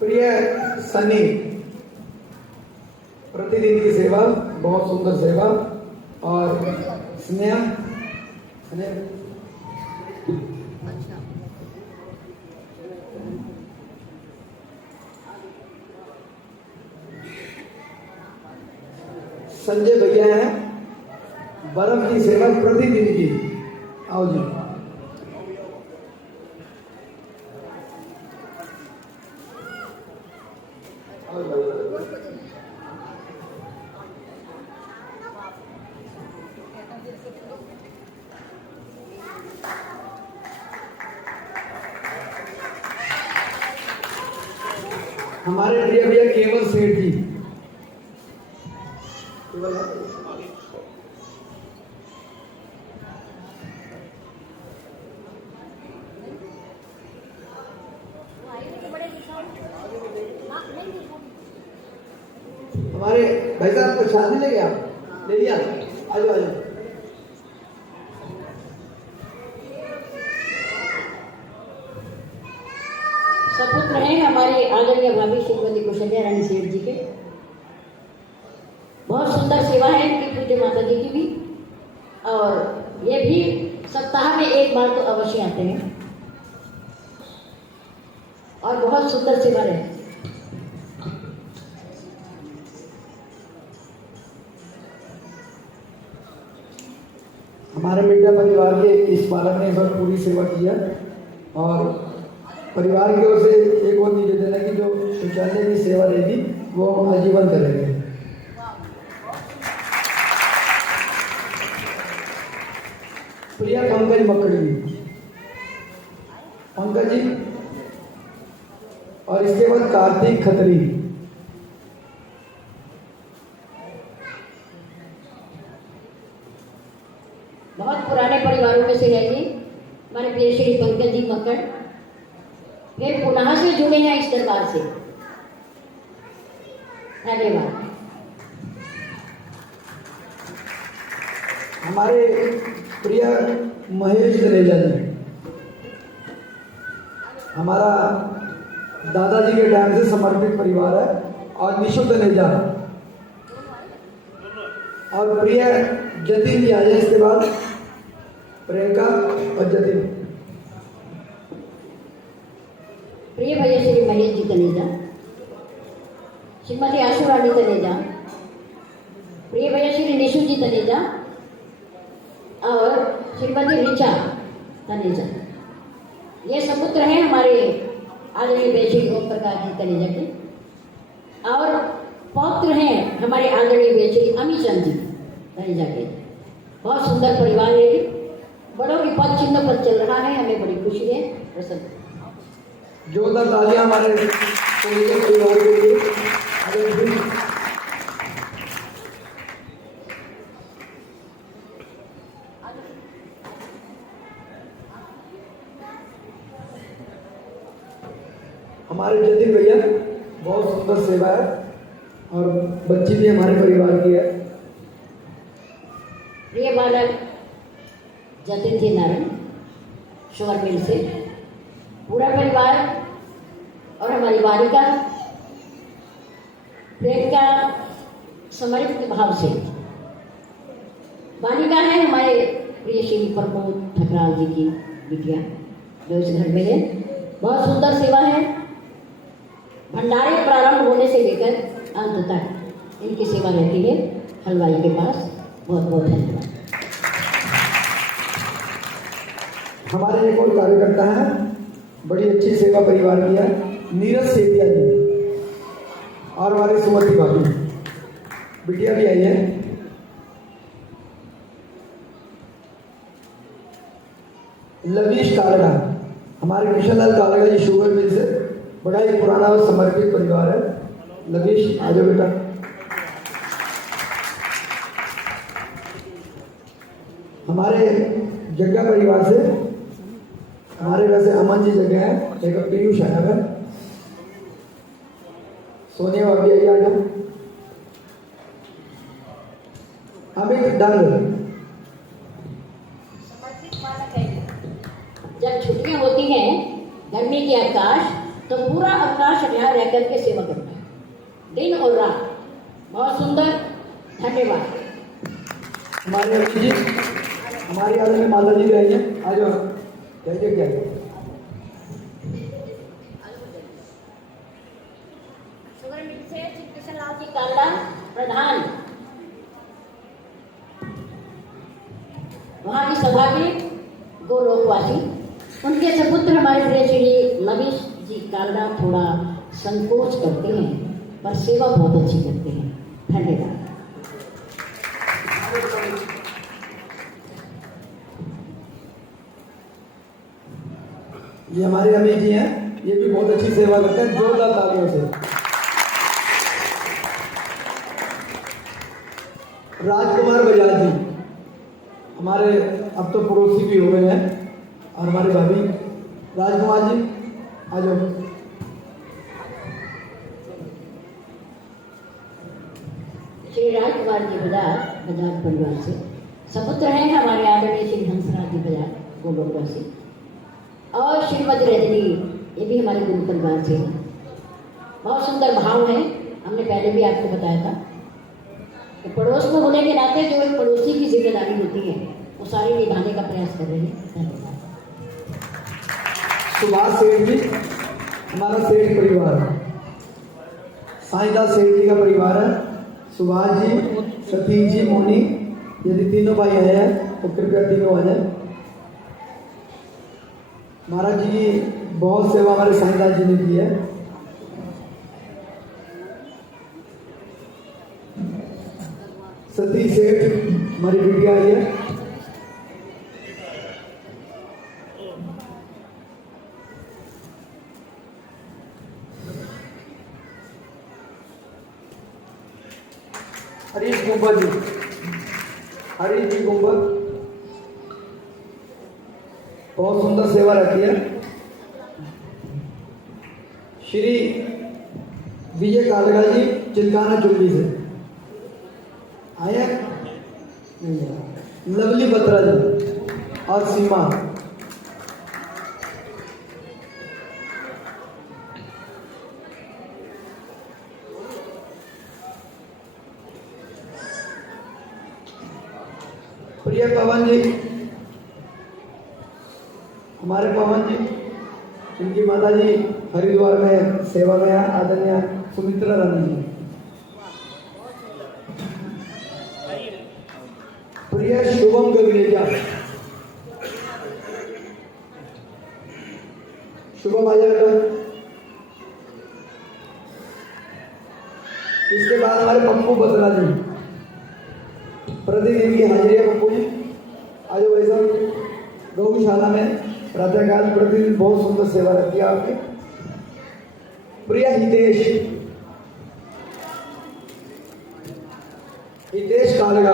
प्रिय सनी, प्रतिदिन की सेवा, बहुत सुंदर सेवा। और स्नेहा, संजय भैया हैं, बर्फ की सेवा प्रतिदिन की। आओ जी। हमारे प्रिय भैया केवल सेठ जी, केवल है? हमारे भाई साहब को शादी ले गया, ले लिया। आ जाओ आ जाओ। सपुत्र हैं हमारे आदरणीय भाभी श्रीमती कौशल्या रानी सेठ जी के। बहुत सुंदर सेवा है इनकी, पूज्य माता जी की भी। और ये भी सप्ताह में एक बार तो अवश्य आते हैं और बहुत सुंदर सेवा है। हमारे मीडिया परिवार के इस बालक ने इस बार पूरी सेवा की है। और परिवार की ओर से एक और निवेदन है कि जो शौचालय की सेवा रहेगी वो हम आजीवन करेंगे। प्रिया पंकज मकड़ी, पंकज जी, और इसके बाद कार्तिक खत्री। बहुत पुराने परिवारों में से है ये हमारे प्रिय श्री पंकज जी मक्कड़, फिर पुनः से जुड़े हैं इस दरबार से। धन्यवाद। हमारे प्रिय महेश जनेजा जी, हमारा दादाजी के टाइम से समर्पित परिवार है। और निशु जनेजा और प्रिय जतिन जी आ जाए इसके बाद, प्रियंका और जतिन। प्रिय भैया श्री महेश जी तनेजा, श्रीमती आशु रानी तनेजा, प्रिय भैया श्री निशु जी तनेजा और श्रीमती ऋचा तनेजा। ये सपुत्र हैं हमारे आदरणीय भैया श्री ओम प्रकाश जी तनेजा के। और पौत्र हैं हमारे आदरणीय भैया श्री अमीचंद जी तनेजा के। बहुत सुंदर परिवार है। बड़ों की पद चिन्ह पर चल रहा है, हमें बड़ी खुशी है। प्रसन्न जोरदार तालियां हमारे सोनीपत परिवार के लिए। अगर भी हमारे जतिन भैया बहुत सुंदर सेवा है और बच्ची भी हमारे परिवार की है। प्रिय बालक जतिन जी नारायण शुगर मिल से पूरा परिवार और हमारी बालिका प्रेम का समर्पित भाव से बालिका है हमारे प्रिय श्री प्रमोद ठकराल जी की बिटिया जो इस घर में है। बहुत सुंदर सेवा है। भंडारे प्रारंभ होने से लेकर अंत तक इनकी सेवा रहती है हलवाई के पास। बहुत बहुत धन्यवाद। हमारे एक और कार्यकर्ता है, बड़ी अच्छी सेवा परिवार की है, नीरज सेठिया जी और हमारी सुमति भाभी बिटिया भी आई है। लवीश कालगा हमारे कृष्णलाल कालगा जी शुगर मिल से बड़ा ही पुराना और समर्पित परिवार है। लवीश आ जाओ बेटा। हमारे जग्गा परिवार से हमारे वैसे अमन जी जगह है, एक पीयूष है, सोनिया भाभी आई आ जाओ। अमित डंग जब छुट्टियां होती हैं गर्मी के अवकाश तो पूरा अवकाश यहाँ रह करके सेवा करता है दिन और रात। बहुत सुंदर, धन्यवाद। हमारे अभी जी हमारी आदमी माता जी आई है, आ जाओ। कहिए क्या है? शुगर मिल से श्री कृष्णलाल जी कालड़ा प्रधान, वहाँ की सभा के गोलोकवासी, उनके सपुत्र हमारे प्रिय श्री लवीश जी कालड़ा थोड़ा संकोच करते हैं पर सेवा बहुत अच्छी करते हैं। धन्यवाद। ये हमारे अमित जी हैं, ये भी बहुत अच्छी सेवा करते हैं। जोरदार तालियों से। राजकुमार बजाज जी हमारे अब तो पड़ोसी भी हो गए हैं और हमारे भाभी राजकुमार जी आ जाओ। श्री राजकुमार जी बजाज परिवार से सपुत्र हैं हमारे आदरणीय श्री हंसराज जी बजाज गोलोकवा से, और श्रीमती रजनी ये भी हमारे गुरु परिवार से हैं। बहुत सुंदर भाव है। हमने पहले भी आपको बताया था कि पड़ोस में होने के नाते जो एक पड़ोसी की जिम्मेदारी होती है वो सारी निभाने का प्रयास कर रहे हैं। धन्यवाद। सुभाष सेठ जी हमारा सेठ परिवार है, साईदास सेठ जी का परिवार है। सुभाष जी, सतीश जी, मोनी, यदि तीनों भाई आए हैं तो कृपया तीनों आ जाए। महाराज जी की बहुत सेवा हमारे साईदास जी ने की है। सतीश सेठ हमारी बिटिया आई है। हरीश गुंबद जी, हरीश जी गुंबद बहुत सुंदर सेवा रखी है। श्री विजय कालगा जी चिलकाना चुल्ली से आए हैं। लवली बत्रा जी और सीमा, प्रिय पवन जी हमारे पवन जी, इनकी माता जी हरिद्वार में सेवा में आदरणीय सुमित्रा रानी जी। प्रिय शुभम गगनेजा, शुभम आ जाएगा। इसके बाद हमारे पप्पू बत्रा जी, प्रतिदिन की हाजिरी है। पप्पू जी आ जाओ भाई साहब। गौशाला में प्रातःकाल प्रतिदिन बहुत सुंदर सेवा रहती है आपकी। प्रिय हितेश, हितेश कालगा,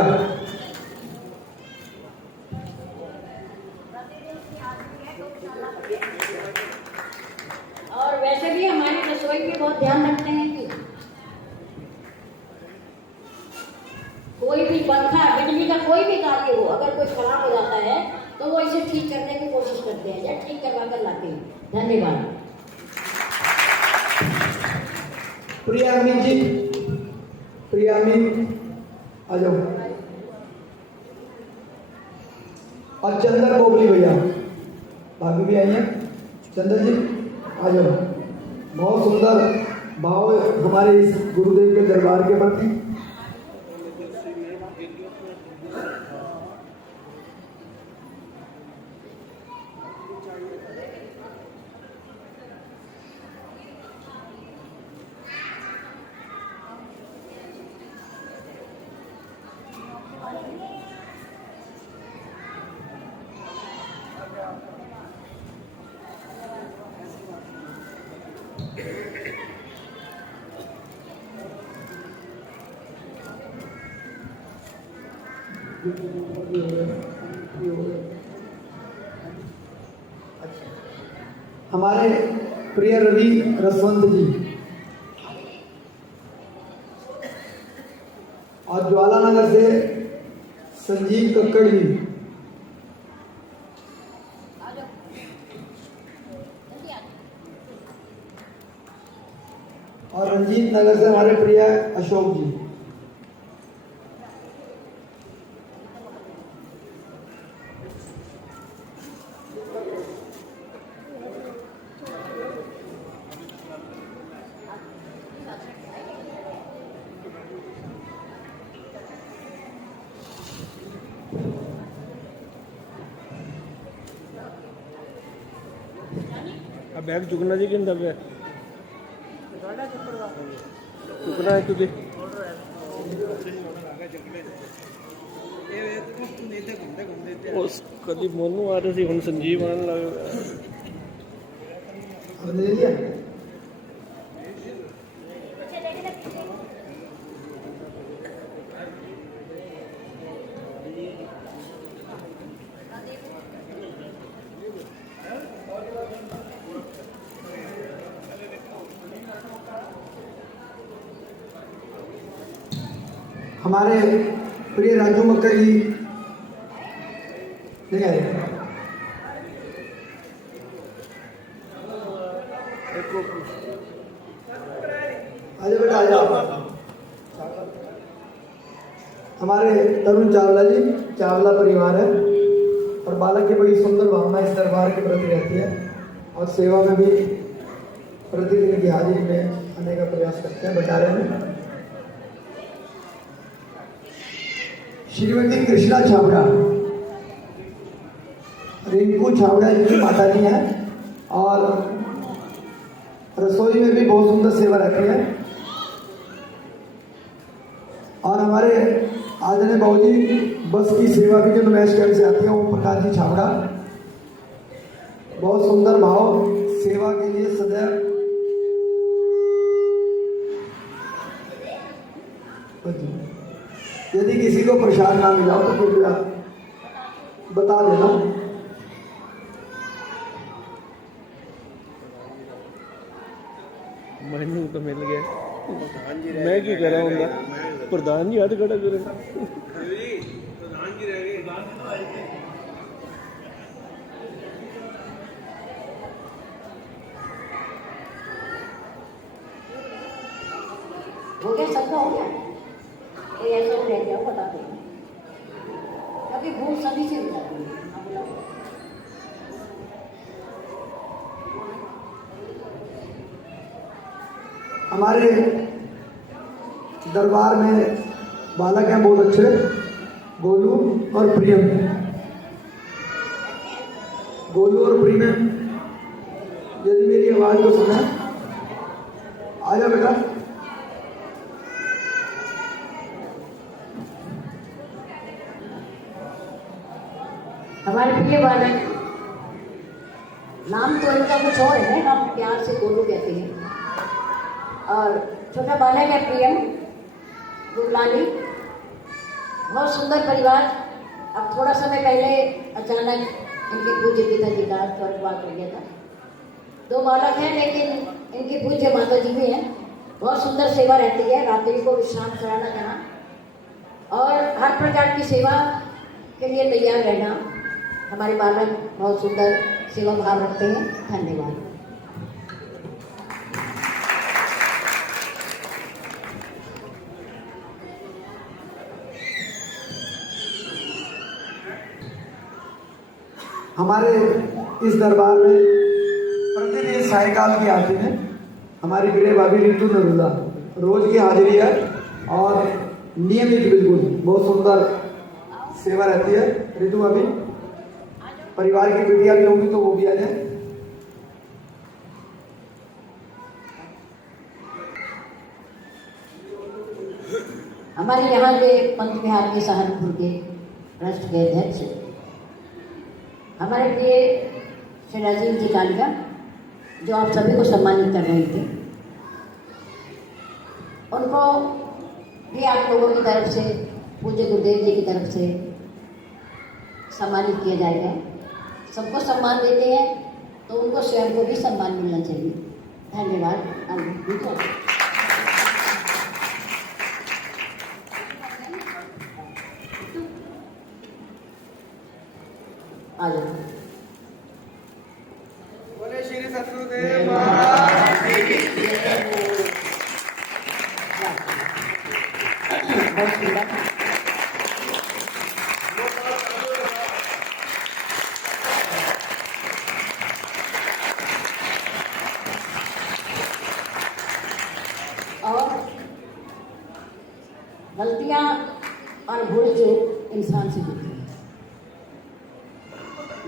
और वैसे भी हमारी रसोई में बहुत ध्यान रखते हैं कि कोई भी पंखा बिजली का कोई भी कार्य हो, अगर कोई खराब हो जाता है तो वो इसे ठीक करने की कोशिश करते हैं या ठीक करवा कर लाते हैं। धन्यवाद। प्रिया अमित जी, प्रिया अमित आ जाओ। और चंदन बोबली भैया, भाभी भी आई हैं। चंदन जी आ जाओ। बहुत सुंदर भाव हमारे इस गुरुदेव के दरबार के प्रति। हमारे प्रिय रवि रसवंत जी और ज्वाला नगर से संजीव कक्कड़ जी, और रंजीत नगर से हमारे प्रिय अशोक जी। अब बैग चुकना जी कि चुकना है तुझे। उस कभी मोनू आ रही थी, हम संजीव आने लगे। ले लिया। हमारे प्रिय राजू मक्कर जी नहीं आए। आजा बेटा आजा। हमारे तरुण चावला जी, चावला परिवार है और बालक की बड़ी सुंदर भावना इस दरबार के प्रति रहती है और सेवा में भी प्रतिदिन की हाजिरी में आने का प्रयास करते हैं बटारे में। श्रीमती कृष्णा छाबड़ा, रिंकू छाबड़ा जी की माता जी हैं और रसोई में भी बहुत सुंदर सेवा रहती है। और हमारे आदरणीय बाबूजी बस की सेवा भी जो नुमैश कैंप से आती है, ओम प्रकाश जी छाबड़ा, बहुत सुंदर भाव सेवा के लिए सदैव यदि किसी को प्रसाद ना मिला हो तो कृपया बता देना। मैनू तो मिल गया, मैं क्यों कर रहा हूँ। प्रधान जी हद खड़ा करे। हो गया, सबका हो गया। ये ऐसा रह गया बता दो, अभी भूख सभी से हो जाती है। हमारे दरबार में बालक हैं बहुत अच्छे, गोलू और प्रियम। गोलू और प्रियम यदि मेरी आवाज को सुना, आ जाओ बेटा। हमारे प्रिय बालक नाम तो इनका कुछ और है, हम प्यार से गोलू कहते हैं। और छोटा बालक है प्रियम गुरलानी, बहुत सुंदर परिवार। अब थोड़ा समय पहले अचानक इनके पूज्य पिताजी का स्वर्गवास हो गया था। 2 बालक हैं, लेकिन इनकी पूज्य माता जी भी हैं। बहुत सुंदर सेवा रहती है, रात्रि को विश्राम कराना जाना और हर प्रकार की सेवा के लिए तैयार रहना। हमारे बालक बहुत सुंदर सेवा भाव रखते हैं। धन्यवाद। हमारे इस दरबार में प्रतिदिन सायकाल की आरती में हमारी गृह भाभी रितु नरूला रोज की हाजिरी है और नियमित बिल्कुल बहुत सुंदर सेवा रहती है। रितु भाभी, परिवार की बेटियां भी होंगी तो वो भी आ जाए। हमारे यहाँ के पंथ विहार के सहारनपुर के ट्रस्ट के अध्यक्ष हमारे प्रिय श्री राजीव जी कालिका, जो आप सभी को सम्मानित कर रहे थे, उनको भी आप लोगों की तरफ से, पूज्य गुरुदेव जी की तरफ से सम्मानित किया जाएगा। सबको सम्मान देते हैं तो उनको स्वयं को भी सम्मान मिलना चाहिए। धन्यवाद। आ जाओ। बोले श्री सतगुरुदेव महाराज की जय। बहुत सुंदर। और गलतियां और भूल चूक इंसान से होती है,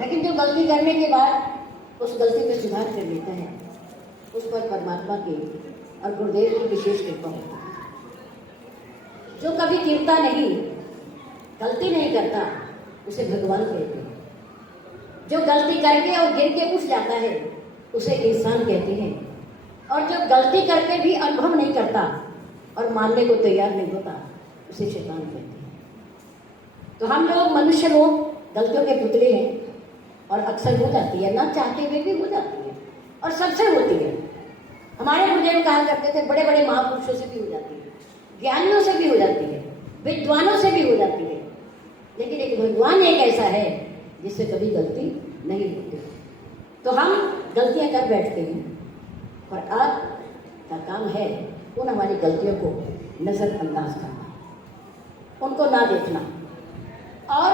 लेकिन जो गलती करने के बाद उस गलती में सुधार कर लेता है, उस पर परमात्मा की और गुरुदेव की विशेष कृपा होती है। जो कभी गिरता नहीं, गलती नहीं करता, उसे भगवान कहते हैं। जो गलती करके और गिर के उठ जाता है, उसे इंसान कहते हैं। और जो गलती करके भी अनुभव नहीं करता और मानने को तैयार नहीं होता, उसे शैतान कहते हैं। तो हम लोग मनुष्य लोग गलतियों के पुतले हैं और अक्सर हो जाती है, ना चाहते हुए भी हो जाती है और सबसे होती है। हमारे गुरुदेव कहा करते थे, बड़े बड़े महापुरुषों से भी हो जाती है, ज्ञानियों से भी हो जाती है, विद्वानों से भी हो जाती है, लेकिन एक भगवान एक ऐसा है जिससे कभी गलती नहीं होती। तो हम गलतियां कर बैठते हैं और आपका काम है उन हमारी गलतियों को नजरअंदाज करना, उनको ना देखना। और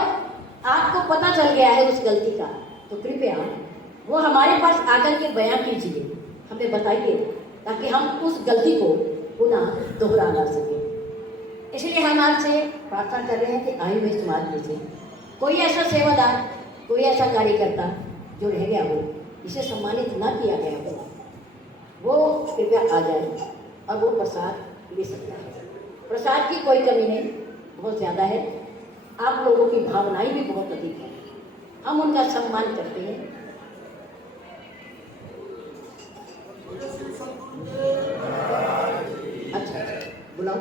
आपको पता चल गया है उस गलती का, तो कृपया वो हमारे पास आकर के बयां कीजिए, हमें बताइए, ताकि हम उस गलती को पुनः दोहरा ना सकें। इसलिए हम आपसे प्रार्थना कर रहे हैं कि आयु में इस्तेमाल कीजिए। कोई ऐसा सेवादार, कोई ऐसा कार्यकर्ता जो रह गया हो, जिसे सम्मानित ना किया गया हो, वो कृपया आ जाए और वो प्रसाद ले सकता है। प्रसाद की कोई कमी नहीं, बहुत ज़्यादा है। आप लोगों की भावनाएं भी बहुत अधिक है, हम उनका सम्मान करते हैं। अच्छा, बुलाओ।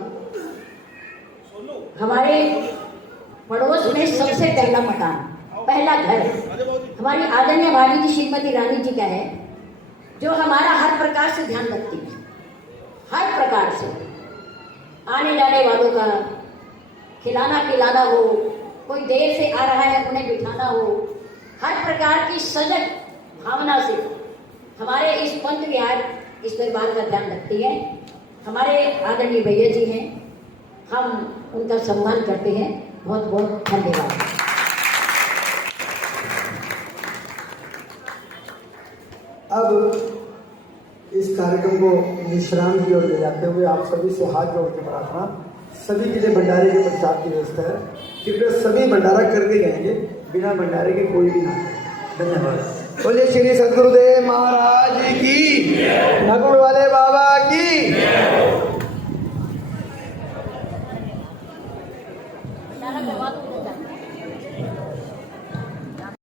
हमारे पड़ोस में सबसे पहला मकान, पहला घर हमारी आदरणीय भाभी जी श्रीमती रानी जी का है, जो हमारा हर प्रकार से ध्यान रखती है, हर प्रकार से। आने जाने वालों का खिलाना पिलाना हो, कोई देर से आ रहा है उन्हें बिठाना हो, हर प्रकार की सजग भावना से हमारे इस पंथ विहार, इस दरबार का ध्यान रखती है। हमारे आदरणीय भैया जी हैं, हम उनका सम्मान करते हैं। बहुत बहुत धन्यवाद। अब इस कार्यक्रम को विश्राम की ओर ले जाते हुए आप सभी से हाथ जोड़ के प्रार्थना, सभी के लिए भंडारे के प्रसाद की व्यवस्था है, कृपया सभी भंडारा करके जाएंगे, बिना भंडारे के कोई भी ना। धन्यवाद। बोलिए श्री सतगुरुदेव महाराज की, नगुड़ वाले बाबा की।